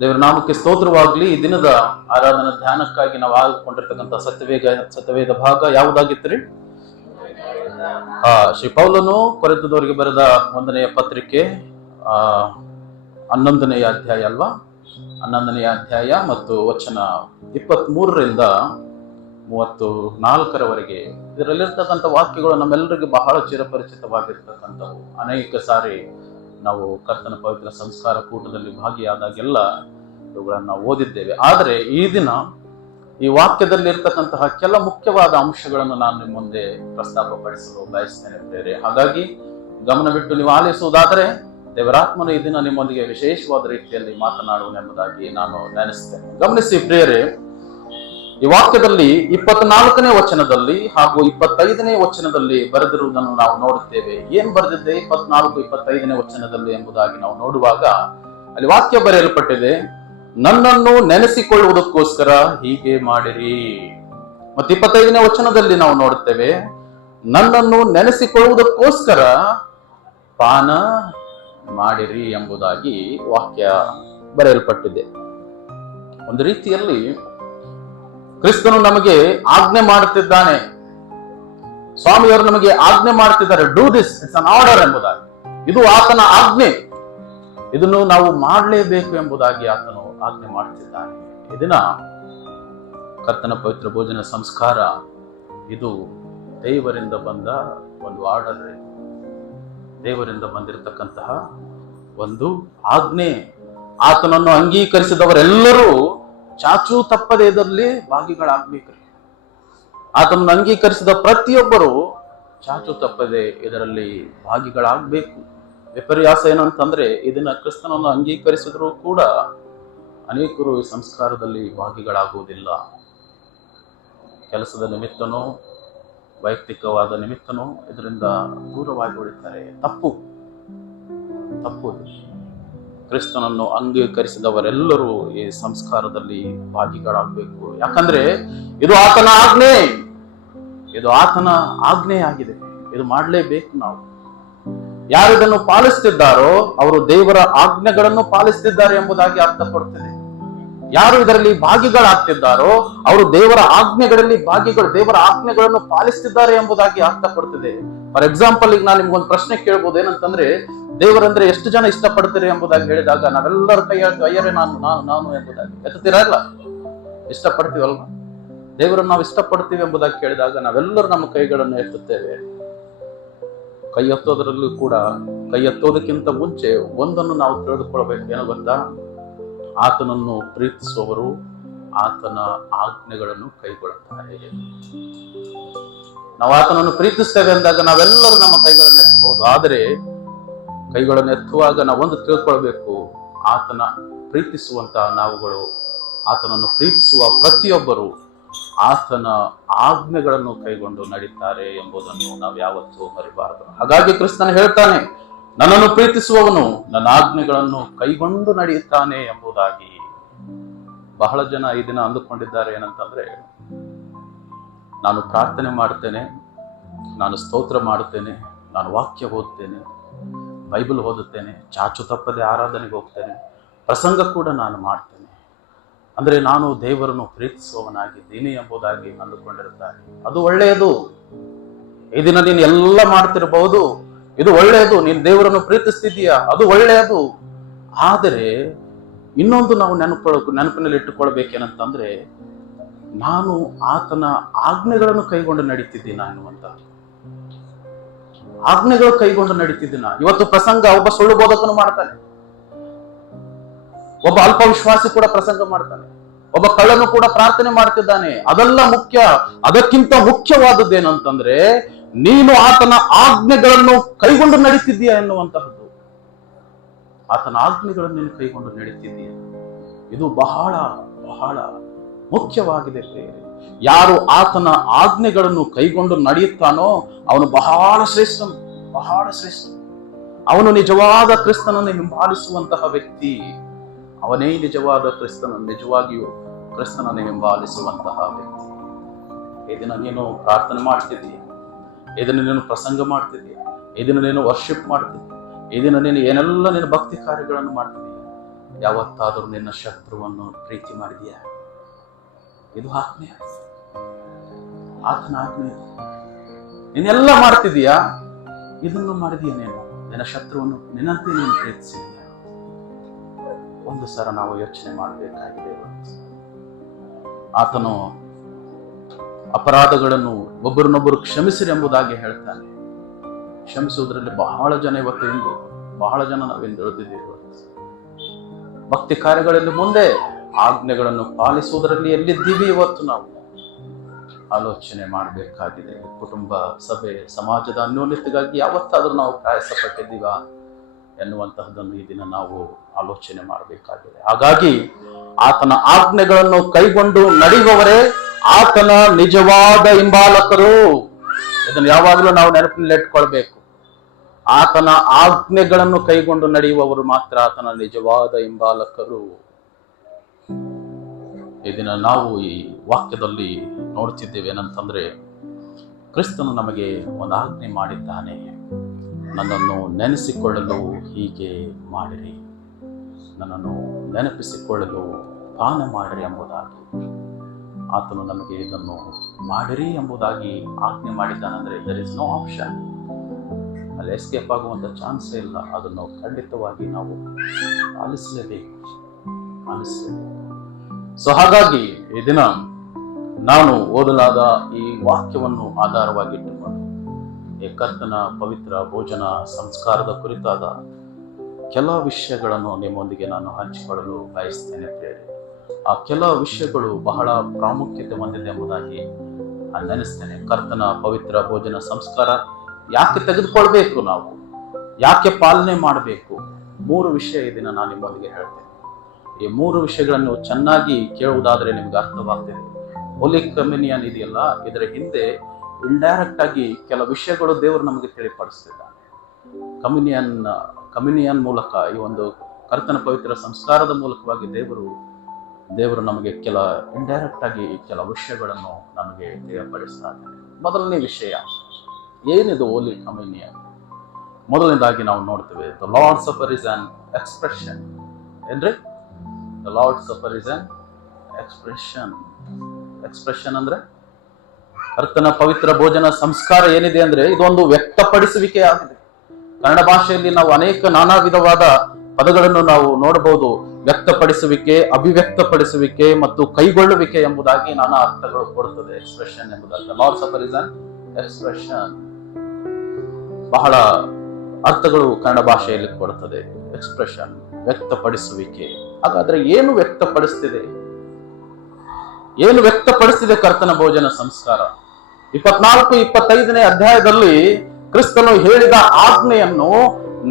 ದೇವರ ನಾಮಕ್ಕೆ ಸ್ತೋತ್ರವಾಗ್ಲಿ. ಈ ದಿನದ ಆರಾಧನಾ ಧ್ಯಾನಕ್ಕಾಗಿ ನಾವು ಆಗಿಕೊಂಡಿರ್ತಕ್ಕಂಥ ಸತ್ಯವೇದ ಭಾಗ ಯಾವುದಾಗಿತ್ತು? ಶ್ರೀ ಪೌಲನು ಕೊರಿಂಥದವರಿಗೆ ಬರೆದ 1ನೆಯ ಪತ್ರಿಕೆ 11ನೆಯ ಅಧ್ಯಾಯ ಅಲ್ವಾ? 11ನೆಯ ಅಧ್ಯಾಯ ಮತ್ತು ವಚನ 23ರಿಂದ 34ರವರೆಗೆ ಇದರಲ್ಲಿರ್ತಕ್ಕಂಥ ವಾಕ್ಯಗಳು ನಮ್ಮೆಲ್ಲರಿಗೂ ಬಹಳ ಚಿರಪರಿಚಿತವಾಗಿರ್ತಕ್ಕಂಥವು. ಅನೇಕ ಸಾರಿ ನಾವು ಕರ್ತನ ಪವಿತ್ರ ಸಂಸ್ಕಾರ ಕೂಟದಲ್ಲಿ ಭಾಗಿಯಾದಾಗೆಲ್ಲ ಇವುಗಳನ್ನು ನಾವು ಓದಿದ್ದೇವೆ. ಆದರೆ ಈ ದಿನ ಈ ವಾಕ್ಯದಲ್ಲಿ ಇರ್ತಕ್ಕಂತಹ ಕೆಲ ಮುಖ್ಯವಾದ ಅಂಶಗಳನ್ನು ನಾನು ನಿಮ್ಮ ಮುಂದೆ ಪ್ರಸ್ತಾಪಪಡಿಸಲು ಬಯಸ್ತೇನೆ ಪ್ರಿಯರೇ. ಹಾಗಾಗಿ ಗಮನವಿಟ್ಟು ನೀವು ಆಲಿಸುವುದಾದರೆ ದೇವರಾತ್ಮನು ಈ ದಿನ ನಿಮ್ಮೊಂದಿಗೆ ವಿಶೇಷವಾದ ರೀತಿಯಲ್ಲಿ ಮಾತನಾಡುವನೆಂಬುದಾಗಿ ನಾನು ನೆನೆಸ್ತೇನೆ. ಗಮನಿಸಿ ಪ್ರಿಯರೇ, ಈ ವಾಕ್ಯದಲ್ಲಿ 24ನೇ ವಚನದಲ್ಲಿ ಹಾಗೂ 25ನೇ ವಚನದಲ್ಲಿ ಬರೆದಿರುವುದನ್ನು ನಾವು ನೋಡುತ್ತೇವೆ. ಏನ್ ಬರೆದಿದೆ 24, 25ನೇ ವಚನದಲ್ಲಿ ಎಂಬುದಾಗಿ ನಾವು ನೋಡುವಾಗ ಅಲ್ಲಿ ವಾಕ್ಯ ಬರೆಯಲ್ಪಟ್ಟಿದೆ, ನನ್ನನ್ನು ನೆನೆಸಿಕೊಳ್ಳುವುದಕ್ಕೋಸ್ಕರ ಹೀಗೆ ಮಾಡಿರಿ. ಮತ್ತು 25ನೇ ವಚನದಲ್ಲಿ ನಾವು ನೋಡುತ್ತೇವೆ, ನನ್ನನ್ನು ನೆನೆಸಿಕೊಳ್ಳುವುದಕ್ಕೋಸ್ಕರ ಪಾನ ಮಾಡಿರಿ ಎಂಬುದಾಗಿ ವಾಕ್ಯ ಬರೆಯಲ್ಪಟ್ಟಿದೆ. ಒಂದು ರೀತಿಯಲ್ಲಿ ಕ್ರಿಸ್ತನು ನಮಗೆ ಆಜ್ಞೆ ಮಾಡುತ್ತಿದ್ದಾನೆ, ಸ್ವಾಮಿಯವರು ನಮಗೆ ಆಜ್ಞೆ ಮಾಡುತ್ತಿದ್ದಾರೆ, do this, it's an order ಎಂಬುದಾಗಿ. ಇದು ಆತನ ಆಜ್ಞೆ, ಇದನ್ನು ನಾವು ಮಾಡಲೇಬೇಕು ಎಂಬುದಾಗಿ ಆತನು ಆಜ್ಞೆ ಮಾಡುತ್ತಿದ್ದಾನೆ. ಈ ದಿನ ಕರ್ತನ ಪವಿತ್ರ ಭೋಜನ ಸಂಸ್ಕಾರ ಇದು ದೇವರಿಂದ ಬಂದ ಒಂದು ಆರ್ಡರ್, ದೇವರಿಂದ ಬಂದಿರತಕ್ಕಂತಹ ಒಂದು ಆಜ್ಞೆ. ಆತನನ್ನು ಅಂಗೀಕರಿಸಿದವರೆಲ್ಲರೂ ಚಾಚೂ ತಪ್ಪದೆ ಇದರಲ್ಲಿ ಭಾಗಿಗಳಾಗಬೇಕು. ಆತನನ್ನು ಅಂಗೀಕರಿಸಿದ ಪ್ರತಿಯೊಬ್ಬರು ಚಾಚೂ ತಪ್ಪದೆ ಇದರಲ್ಲಿ ಭಾಗಿಗಳಾಗಬೇಕು. ವಿಪರ್ಯಾಸ ಏನಂತಂದ್ರೆ, ಇದನ್ನ ಕ್ರಿಸ್ತನನ್ನು ಅಂಗೀಕರಿಸಿದರೂ ಕೂಡ ಅನೇಕರು ಈ ಸಂಸ್ಕಾರದಲ್ಲಿ ಭಾಗಿಗಳಾಗುವುದಿಲ್ಲ. ಕೆಲಸದ ನಿಮಿತ್ತನೋ ವೈಯಕ್ತಿಕವಾದ ನಿಮಿತ್ತನೋ ಇದರಿಂದ ದೂರವಾಗಿ ಉಳಿತಾರೆ. ತಪ್ಪು. ಕ್ರಿಸ್ತನನ್ನು ಅಂಗೀಕರಿಸಿದವರೆಲ್ಲರೂ ಈ ಸಂಸ್ಕಾರದಲ್ಲಿ ಭಾಗಿಗಳಾಗಬೇಕು. ಯಾಕಂದ್ರೆ ಇದು ಆತನ ಆಜ್ಞೆ, ಇದು ಆತನ ಆಜ್ಞೆಯಾಗಿದೆ. ಇದು ಮಾಡಲೇಬೇಕು. ನಾವು ಯಾರು ಇದನ್ನು ಪಾಲಿಸ್ತಿದ್ದಾರೋ ಅವರು ದೇವರ ಆಜ್ಞೆಗಳನ್ನು ಪಾಲಿಸ್ತಿದ್ದಾರೆ ಎಂಬುದಾಗಿ ಅರ್ಥ ಕೊಡ್ತಿದೆ. ಯಾರು ಇದರಲ್ಲಿ ಭಾಗಿಗಳಾಗ್ತಿದ್ದಾರೋ ಅವರು ದೇವರ ಆಜ್ಞೆಗಳಲ್ಲಿ ದೇವರ ಆಜ್ಞೆಗಳನ್ನು ಪಾಲಿಸ್ತಿದ್ದಾರೆ ಎಂಬುದಾಗಿ ಅರ್ಥ ಕೊಡ್ತಿದೆ. ಫಾರ್ ಎಕ್ಸಾಂಪಲ್, ಈಗ ನಾನು ನಿಮ್ಗೊಂದು ಪ್ರಶ್ನೆ ಕೇಳ್ಬೋದು. ಏನಂತಂದ್ರೆ, ದೇವರಂದ್ರೆ ಎಷ್ಟು ಜನ ಇಷ್ಟಪಡ್ತೀರಿ ಎಂಬುದಾಗಿ ಹೇಳಿದಾಗ ನಾವೆಲ್ಲರ ಕೈ ಹೇಳ್ತೀವಿ, ಅಯ್ಯರೇ ನಾನು ಎಂಬುದಾಗಿ. ಎತ್ತುತ್ತೀರಲ್ಲ? ಇಷ್ಟಪಡ್ತೀವಲ್ವ? ದೇವರನ್ನು ನಾವು ಇಷ್ಟಪಡ್ತೀವಿ ಎಂಬುದಾಗಿ ಕೇಳಿದಾಗ ನಾವೆಲ್ಲರೂ ನಮ್ಮ ಕೈಗಳನ್ನು ಎತ್ತುತ್ತೇವೆ. ಕೈ ಎತ್ತೋದ್ರಲ್ಲೂ ಕೂಡ ಕೈ ಎತ್ತೋದಕ್ಕಿಂತ ಮುಂಚೆ ಒಂದನ್ನು ನಾವು ತಿಳಿದುಕೊಳ್ಬೇಕು. ಏನೋ ಗೊತ್ತಾ? ಆತನನ್ನು ಪ್ರೀತಿಸುವವರು ಆತನ ಆಜ್ಞೆಗಳನ್ನು ಕೈಗೊಳ್ಳುತ್ತಾರೆ. ನಾವು ಆತನನ್ನು ಪ್ರೀತಿಸ್ತೇವೆ ಅಂದಾಗ ನಾವೆಲ್ಲರೂ ನಮ್ಮ ಕೈಗಳನ್ನು ಎತ್ತಬಹುದು. ಆದರೆ ಕೈಗಳನ್ನು ಎತ್ತುವಾಗ ನಾವೊಂದು ತಿಳ್ಕೊಳ್ಬೇಕು, ಆತನ ಪ್ರೀತಿಸುವಂತಹ ನಾವುಗಳು, ಆತನನ್ನು ಪ್ರೀತಿಸುವ ಪ್ರತಿಯೊಬ್ಬರು ಆತನ ಆಜ್ಞೆಗಳನ್ನು ಕೈಗೊಂಡು ನಡೀತಾರೆ ಎಂಬುದನ್ನು ನಾವು ಯಾವತ್ತೂ ಮರಿಬಾರದು. ಹಾಗಾಗಿ ಕ್ರಿಸ್ತನು ಹೇಳ್ತಾನೆ, ನನ್ನನ್ನು ಪ್ರೀತಿಸುವವನು ನನ್ನ ಆಜ್ಞೆಗಳನ್ನು ಕೈಗೊಂಡು ನಡೆಯುತ್ತಾನೆ ಎಂಬುದಾಗಿ. ಬಹಳ ಜನ ಈ ದಿನ ಅಂದುಕೊಂಡಿದ್ದಾರೆ ಏನಂತಂದ್ರೆ, ನಾನು ಪ್ರಾರ್ಥನೆ ಮಾಡ್ತೇನೆ, ನಾನು ಸ್ತೋತ್ರ ಮಾಡುತ್ತೇನೆ, ನಾನು ವಾಕ್ಯ ಓದ್ತೇನೆ, ಬೈಬಲ್ ಓದುತ್ತೇನೆ, ಚಾಚು ತಪ್ಪದೆ ಆರಾಧನೆಗೆ ಹೋಗ್ತೇನೆ, ಪ್ರಸಂಗ ಕೂಡ ನಾನು ಮಾಡ್ತೇನೆ, ಅಂದ್ರೆ ನಾನು ದೇವರನ್ನು ಪ್ರೀತಿಸುವವನಾಗಿದ್ದೀನಿ ಎಂಬುದಾಗಿ ಅಂದುಕೊಂಡಿರುತ್ತಾರೆ. ಅದು ಒಳ್ಳೆಯದು. ಈ ದಿನ ನೀನು ಎಲ್ಲ ಮಾಡ್ತಿರಬಹುದು, ಇದು ಒಳ್ಳೆಯದು. ನೀನು ದೇವರನ್ನು ಪ್ರೀತಿಸ್ತಿದ್ದೀಯಾ, ಅದು ಒಳ್ಳೆಯದು. ಆದರೆ ಇನ್ನೊಂದು ನಾವು ನೆನಪಿನಲ್ಲಿ ಇಟ್ಟುಕೊಳ್ಬೇಕೇನಂತಂದ್ರೆ, ನಾನು ಆತನ ಆಜ್ಞೆಗಳನ್ನು ಕೈಗೊಂಡು ನಡೀತಿದ್ದೀನ ಎನ್ನುವಂತ. ಆಜ್ಞೆಗಳು ಕೈಗೊಂಡು ನಡೀತಿದ್ದೀನ. ಇವತ್ತು ಪ್ರಸಂಗ ಒಬ್ಬ ಸುಳ್ಳು ಬೋಧಕನು ಮಾಡ್ತಾನೆ, ಒಬ್ಬ ಅಲ್ಪ ವಿಶ್ವಾಸಿ ಕೂಡ ಪ್ರಸಂಗ ಮಾಡ್ತಾನೆ, ಒಬ್ಬ ಕಳ್ಳನು ಕೂಡ ಪ್ರಾರ್ಥನೆ ಮಾಡ್ತಿದ್ದಾನೆ. ಅದೆಲ್ಲ ಮುಖ್ಯ. ಅದಕ್ಕಿಂತ ಮುಖ್ಯವಾದದ್ದೇನಂತಂದ್ರೆ, ನೀನು ಆತನ ಆಜ್ಞೆಗಳನ್ನು ಕೈಗೊಂಡು ನಡೀತಿದ್ದೀಯಾ ಎನ್ನುವಂತಹದ್ದು. ಆತನ ಆಜ್ಞೆಗಳನ್ನು ನೀನು ಕೈಗೊಂಡು ನಡೀತಿದ್ದೀಯ, ಇದು ಬಹಳ ಬಹಳ ಮುಖ್ಯವಾಗಿದೆ ಪ್ರಿಯರೇ. ಯಾರು ಆತನ ಆಜ್ಞೆಗಳನ್ನು ಕೈಗೊಂಡು ನಡೆಯುತ್ತಾನೋ ಅವನು ಬಹಳ ಶ್ರೇಷ್ಠ. ಅವನು ನಿಜವಾದ ಕ್ರಿಸ್ತನನ್ನು ಹಿಂಬಾಲಿಸುವಂತಹ ವ್ಯಕ್ತಿ. ಅವನೇ ನಿಜವಾದ ನಿಜವಾಗಿಯೂ ಕ್ರಿಸ್ತನನ್ನು ಹಿಂಬಾಲಿಸುವಂತಹ ವ್ಯಕ್ತಿ. ಈ ದಿನ ನೀನು ಪ್ರಾರ್ಥನೆ ಮಾಡ್ತಿದ್ದೀಯ, ಈ ದಿನ ನೀನು ಪ್ರಸಂಗ ಮಾಡ್ತಿದ್ದೀಯ, ಈ ದಿನ ನೀನು ವರ್ಷಿಪ್ ಮಾಡ್ತಿದ್ದೀಯ, ಈ ದಿನ ನೀನು ಏನೆಲ್ಲ ನೀನು ಭಕ್ತಿ ಕಾರ್ಯಗಳನ್ನು ಮಾಡ್ತಿದ್ದೀಯ, ಯಾವತ್ತಾದರೂ ನಿನ್ನ ಶತ್ರುವನ್ನು ಪ್ರೀತಿ ಮಾಡಿದೆಯಾ? ಇದು ಆಜ್ಞೆ, ಆತನ ಆಜ್ಞೆ. ನೀನೆಲ್ಲ ಮಾಡ್ತಿದೀಯಾ, ಇದನ್ನು ಮಾಡಿದೀಯ ನೀನು. ನಿನ್ನ ಶತ್ರುವನ್ನು ನಿನ್ನಂತೆ ನೀನು ಪ್ರೀತಿಸಿದೀಯ. ಒಂದು ಸಲ ನಾವು ಯೋಚನೆ ಮಾಡಬೇಕಾಗಿದೆ. ಆತನು ಅಪರಾಧಗಳನ್ನು ಒಬ್ಬರನ್ನೊಬ್ಬರು ಕ್ಷಮಿಸಿರಿ ಎಂಬುದಾಗಿ ಹೇಳ್ತಾನೆ. ಕ್ಷಮಿಸುವುದರಲ್ಲಿ ಬಹಳ ಜನ ನಾವಿಂದು ಉಳಿದಿದ್ದೀವಿ. ಭಕ್ತಿ ಕಾರ್ಯಗಳಲ್ಲಿ ಮುಂದೆ ಆಜ್ಞೆಗಳನ್ನು ಪಾಲಿಸುವುದರಲ್ಲಿ ಎಲ್ಲಿದ್ದೀವಿ ಇವತ್ತು ನಾವು ಆಲೋಚನೆ ಮಾಡಬೇಕಾಗಿದೆ. ಕುಟುಂಬ, ಸಭೆ, ಸಮಾಜದ ಅನ್ಯೋನ್ಯತೆಗಾಗಿ ಯಾವತ್ತಾದರೂ ನಾವು ಪ್ರಯಾಸ ಪಟ್ಟಿದ್ದೀವ ಎನ್ನುವಂತಹದ್ದನ್ನು ಈ ದಿನ ನಾವು ಆಲೋಚನೆ ಮಾಡಬೇಕಾಗಿದೆ. ಹಾಗಾಗಿ ಆತನ ಆಜ್ಞೆಗಳನ್ನು ಕೈಗೊಂಡು ನಡೆಯುವವರೇ ಆತನ ನಿಜವಾದ ಹಿಂಬಾಲಕರು. ಇದನ್ನು ಯಾವಾಗಲೂ ನಾವು ನೆನಪಿನಲ್ಲಿ ಇಟ್ಕೊಳ್ಬೇಕು. ಆತನ ಆಜ್ಞೆಗಳನ್ನು ಕೈಗೊಂಡು ನಡೆಯುವವರು ಮಾತ್ರ ಆತನ ನಿಜವಾದ ಹಿಂಬಾಲಕರು. ಈ ದಿನ ನಾವು ಈ ವಾಕ್ಯದಲ್ಲಿ ನೋಡ್ತಿದ್ದೇವೆ ಏನಂತಂದ್ರೆ, ಕ್ರಿಸ್ತನು ನಮಗೆ ಒಂದು ಆಜ್ಞೆ ಮಾಡಿದ್ದಾನೆ. ನನ್ನನ್ನು ನೆನೆಸಿಕೊಳ್ಳಲು ಹೀಗೆ ಮಾಡಿರಿ, ನನ್ನನ್ನು ನೆನಪಿಸಿಕೊಳ್ಳಲು ಪಾನ ಮಾಡಿರಿ ಎಂಬುದಾಗಿ ಆತನು ನಮಗೆ ಇದನ್ನು ಮಾಡಿರಿ ಎಂಬುದಾಗಿ ಆಜ್ಞೆ ಮಾಡಿದ್ದಾನಂದ್ರೆ ದರ್ ಇಸ್ ನೋ ಆಪ್ಷನ್. ಅಲ್ಲಿ ಎಸ್ಕೇಪ್ ಆಗುವಂತ ಚಾನ್ಸೇ ಇಲ್ಲ. ಅದನ್ನು ಖಂಡಿತವಾಗಿ ನಾವು ಪಾಲಿಸಲೇಬೇಕು. ಸೊ ಹಾಗಾಗಿ ಈ ದಿನ ನಾನು ಓದಲಾದ ಈ ವಾಕ್ಯವನ್ನು ಆಧಾರವಾಗಿಟ್ಟುಕೊಂಡು ಈ ಕರ್ತನ ಪವಿತ್ರ ಭೋಜನ ಸಂಸ್ಕಾರದ ಕುರಿತಾದ ಕೆಲ ವಿಷಯಗಳನ್ನು ನಿಮ್ಮೊಂದಿಗೆ ನಾನು ಹಂಚಿಕೊಳ್ಳಲು ಬಯಸ್ತೇನೆ. ಆ ಕೆಲ ವಿಷಯಗಳು ಬಹಳ ಪ್ರಾಮುಖ್ಯತೆ ಹೊಂದಿದೆ ಎಂಬುದಾಗಿ ನಾನು ನೆನೆಸ್ತೇನೆ. ಕರ್ತನ ಪವಿತ್ರ ಭೋಜನ ಸಂಸ್ಕಾರ ಯಾಕೆ ತೆಗೆದುಕೊಳ್ಬೇಕು, ನಾವು ಯಾಕೆ ಪಾಲನೆ ಮಾಡಬೇಕು, 3 ವಿಷಯ ಈ ದಿನ ನಾನು ನಿಮ್ಮೊಂದಿಗೆ ಹೇಳ್ತೇನೆ. ಈ 3 ವಿಷಯಗಳನ್ನು ಚೆನ್ನಾಗಿ ಕೇಳುವುದಾದ್ರೆ ನಿಮ್ಗೆ ಅರ್ಥವಾಗ್ತದೆ. ಹೋಲಿ ಕಮ್ಯುನಿಯನ್ ಇದೆಯಲ್ಲ, ಇದರ ಹಿಂದೆ ಇಂಡೈರೆಕ್ಟ್ ಆಗಿ ಕೆಲ ವಿಷಯಗಳು ದೇವರು ನಮಗೆ ತಿಳಿಪಡಿಸ್ತಿದ್ದಾನೆ. ಕಮ್ಯುನಿಯನ್ ಮೂಲಕ, ಈ ಒಂದು ಕರ್ತನ ಪವಿತ್ರ ಸಂಸ್ಕಾರದ ಮೂಲಕವಾಗಿ ದೇವರು ನಮಗೆ ಇಂಡೈರೆಕ್ಟ್ ಆಗಿ ಕೆಲ ವಿಷಯಗಳನ್ನು ನಮಗೆ ತಿಳಿಯಪಡಿಸ್ತಾ ಇದ್ದಾನೆ. ಮೊದಲನೇ ವಿಷಯ ಏನಿದು ಹೋಲಿ ಕಮ್ಯುನಿಯನ್? ಮೊದಲನೇದಾಗಿ ನಾವು ನೋಡ್ತೇವೆ, the Lord supper is an expression. ಏನ್ರಿ? The Lord supper is an expression ಅಂದ್ರೆ ಕರ್ತನ ಪವಿತ್ರ ಭೋಜನ ಸಂಸ್ಕಾರ ಏನಿದೆ ಅಂದ್ರೆ ಇದೊಂದು ವ್ಯಕ್ತಪಡಿಸುವಿಕೆ ಆಗಿದೆ. ಕನ್ನಡ ಭಾಷೆಯಲ್ಲಿ ನಾವು ಅನೇಕ ನಾನಾ ವಿಧವಾದ ಪದಗಳನ್ನು ನಾವು ನೋಡಬಹುದು. ವ್ಯಕ್ತಪಡಿಸುವಿಕೆ, ಅಭಿವ್ಯಕ್ತಪಡಿಸುವಿಕೆ ಮತ್ತು ಕೈಗೊಳ್ಳುವಿಕೆ ಎಂಬುದಾಗಿ ನಾನಾ ಅರ್ಥಗಳು ಕೊಡುತ್ತದೆ ಎಕ್ಸ್ಪ್ರೆಷನ್ ಎಂಬುದಾಗಿ. Lord supper is an expression. ಬಹಳ ಅರ್ಥಗಳು ಕನ್ನಡ ಭಾಷೆಯಲ್ಲಿ ಕೊಡುತ್ತದೆ ಎಕ್ಸ್ಪ್ರೆಷನ್, ವ್ಯಕ್ತಪಡಿಸುವಿಕೆ. ಹಾಗಾದ್ರೆ ಏನು ವ್ಯಕ್ತಪಡಿಸ್ತಿದೆ ಕರ್ತನ ಭೋಜನ ಸಂಸ್ಕಾರ? 24-25ನೇ ಅಧ್ಯಾಯದಲ್ಲಿ ಕ್ರಿಸ್ತನು ಹೇಳಿದ ಆಜ್ಞೆಯನ್ನು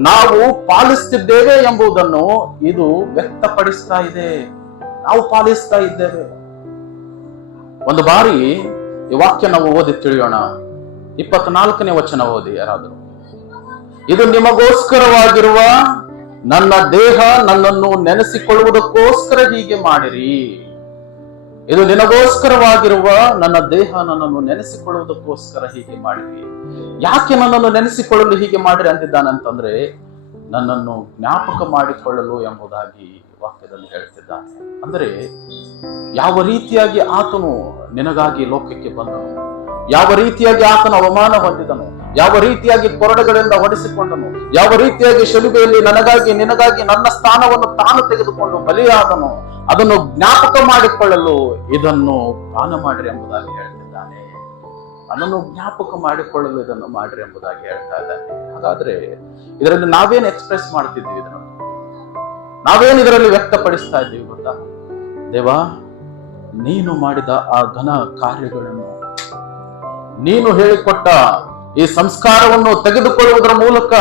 ನಾವು ಪಾಲಿಸ್ತಿದ್ದೇವೆ ಎಂಬುದನ್ನು ಇದು ವ್ಯಕ್ತಪಡಿಸ್ತಾ ಇದೆ. ನಾವು ಪಾಲಿಸ್ತಾ ಇದ್ದೇವೆ. ಒಂದು ಬಾರಿ ಈ ವಾಕ್ಯ ನಾವು ಓದಿ ತಿಳಿಯೋಣ. 24ನೇ ವಚನ ಓದಿ ಯಾರಾದರೂ. ಇದು ನಿಮಗೋಸ್ಕರವಾಗಿರುವ ನನ್ನ ದೇಹ, ನನ್ನನ್ನು ನೆನೆಸಿಕೊಳ್ಳುವುದಕ್ಕೋಸ್ಕರ ಹೀಗೆ ಮಾಡಿರಿ. ಇದು ನಿನಗೋಸ್ಕರವಾಗಿರುವ ನನ್ನ ದೇಹ, ನನ್ನನ್ನು ನೆನೆಸಿಕೊಳ್ಳುವುದಕ್ಕೋಸ್ಕರ ಹೀಗೆ ಮಾಡಿರಿ. ಯಾಕೆ ನನ್ನನ್ನು ನೆನೆಸಿಕೊಳ್ಳಲು ಹೀಗೆ ಮಾಡಿರಿ ಅಂತಿದ್ದಾನಂತಂದ್ರೆ, ನನ್ನನ್ನು ಜ್ಞಾಪಕ ಮಾಡಿಕೊಳ್ಳಲು ಎಂಬುದಾಗಿ ವಾಕ್ಯದಲ್ಲಿ ಹೇಳ್ತಿದ್ದಾನೆ. ಅಂದ್ರೆ ಯಾವ ರೀತಿಯಾಗಿ ಆತನು ನಿನಗಾಗಿ ಲೋಕಕ್ಕೆ ಬಂದನು, ಯಾವ ರೀತಿಯಾಗಿ ಆತನ ಅವಮಾನ ಹೊಂದಿದನು, ಯಾವ ರೀತಿಯಾಗಿ ಕೊರಡೆಗಳಿಂದ ಹೊಡೆಸಿಕೊಂಡನು, ಯಾವ ರೀತಿಯಾಗಿ ಶಿಲುಬೆಯಲ್ಲಿ ನನಗಾಗಿ ನಿನಗಾಗಿ ನನ್ನ ಸ್ಥಾನವನ್ನು ತಾನು ತೆಗೆದುಕೊಂಡು ಬಲಿಯಾದನು, ಅದನ್ನು ಜ್ಞಾಪಕ ಮಾಡಿಕೊಳ್ಳಲು ಇದನ್ನು ಪಾನ ಮಾಡಿರಿ ಎಂಬುದಾಗಿ ಹೇಳ್ತಿದ್ದಾನೆ. ಅದನ್ನು ಜ್ಞಾಪಕ ಮಾಡಿಕೊಳ್ಳಲು ಇದನ್ನು ಮಾಡಿರಿ ಎಂಬುದಾಗಿ ಹೇಳ್ತಾ ಇದ್ದಾನೆ. ಹಾಗಾದ್ರೆ ಇದರಲ್ಲಿ ನಾವೇನು ಎಕ್ಸ್ಪ್ರೆಸ್ ಮಾಡ್ತಿದ್ದೀವಿ? ನಾವೇನು ಇದರಲ್ಲಿ ವ್ಯಕ್ತಪಡಿಸ್ತಾ ಇದ್ದೀವಿ ಗೊತ್ತಾ? ದೇವಾ, ನೀನು ಮಾಡಿದ ಆ ಘನ ಕಾರ್ಯಗಳನ್ನು, ನೀನು ಹೇಳಿಕೊಟ್ಟ ಈ ಸಂಸ್ಕಾರವನ್ನು ತೆಗೆದುಕೊಳ್ಳುವುದರ ಮೂಲಕ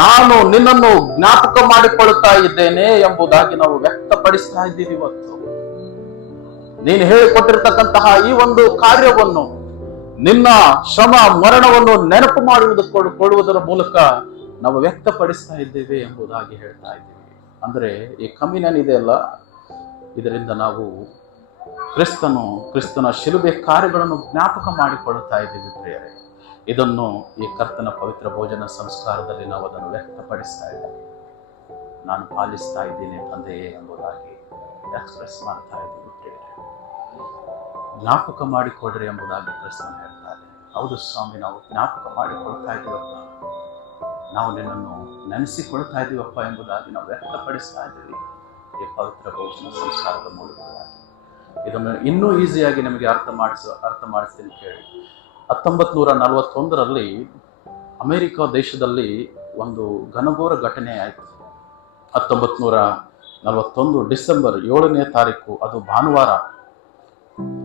ನಾನು ನಿನ್ನನ್ನು ಜ್ಞಾಪಕ ಮಾಡಿಕೊಳ್ಳುತ್ತಾ ಇದ್ದೇನೆ ಎಂಬುದಾಗಿ ನಾವು ವ್ಯಕ್ತಪಡಿಸ್ತಾ ಇದ್ದೀವಿ. ಇವತ್ತು ನೀನು ಹೇಳಿಕೊಟ್ಟಿರ್ತಕ್ಕಂತಹ ಈ ಒಂದು ಕಾರ್ಯವನ್ನು, ನಿನ್ನ ಶ್ರಮ ಮರಣವನ್ನು ನೆನಪು ಮಾಡುವುದರ ಮೂಲಕ ನಾವು ವ್ಯಕ್ತಪಡಿಸ್ತಾ ಇದ್ದೇವೆ ಎಂಬುದಾಗಿ ಹೇಳ್ತಾ ಇದ್ದೀವಿ. ಅಂದ್ರೆ ಈ ಕಮ್ಯುನಿಯನ್ ಇದೆಯಲ್ಲ, ಇದರಿಂದ ನಾವು ಕ್ರಿಸ್ತನ ಶಿಲುಬೆ ಕಾರ್ಯಗಳನ್ನು ಜ್ಞಾಪಕ ಮಾಡಿಕೊಳ್ಳುತ್ತಾ ಇದ್ದೀವಿ ಪ್ರಿಯರೇ. ಇದನ್ನು ಈ ಕರ್ತನ ಪವಿತ್ರ ಭೋಜನ ಸಂಸ್ಕಾರದಲ್ಲಿ ನಾವು ಅದನ್ನು ವ್ಯಕ್ತಪಡಿಸ್ತಾ ಇದ್ದೇವೆ. ನಾನು ಪಾಲಿಸ್ತಾ ಇದ್ದೀನಿ ತಂದೆಯೇ ಎಂಬುದಾಗಿ ಎಕ್ಸ್ಪ್ರೆಸ್ ಮಾಡ್ತಾ ಇದ್ದೀವಿ. ಜ್ಞಾಪಕ ಮಾಡಿಕೊಡ್ರಿ ಎಂಬುದಾಗಿ ಕ್ರಿಸ್ತನು ಹೇಳ್ತಾರೆ. ಹೌದು ಸ್ವಾಮಿ, ನಾವು ಜ್ಞಾಪಕ ಮಾಡಿಕೊಳ್ತಾ ಇದ್ದೀವಪ್ಪ, ನಾವು ನಿನ್ನನ್ನು ನೆನೆಸಿಕೊಳ್ತಾ ಇದ್ದೀವಪ್ಪ ಎಂಬುದಾಗಿ ನಾವು ವ್ಯಕ್ತಪಡಿಸ್ತಾ ಇದ್ದೀವಿ ಈ ಪವಿತ್ರ ಭೋಜನ ಸಂಸ್ಕಾರದ ಮೂಲಕವಾಗಿ. ಇದನ್ನು ಇನ್ನೂ ಈಸಿಯಾಗಿ ನಿಮಗೆ ಅರ್ಥ ಮಾಡಿಸ್ತೀನಿ ಕೇಳಿ. 1941 ಅಮೆರಿಕ ದೇಶದಲ್ಲಿ ಒಂದು ಘನಘೋರ ಘಟನೆ ಆಯಿತು. 1941 ಡಿಸೆಂಬರ್ 7ನೇ ತಾರೀಕು, ಅದು ಭಾನುವಾರ,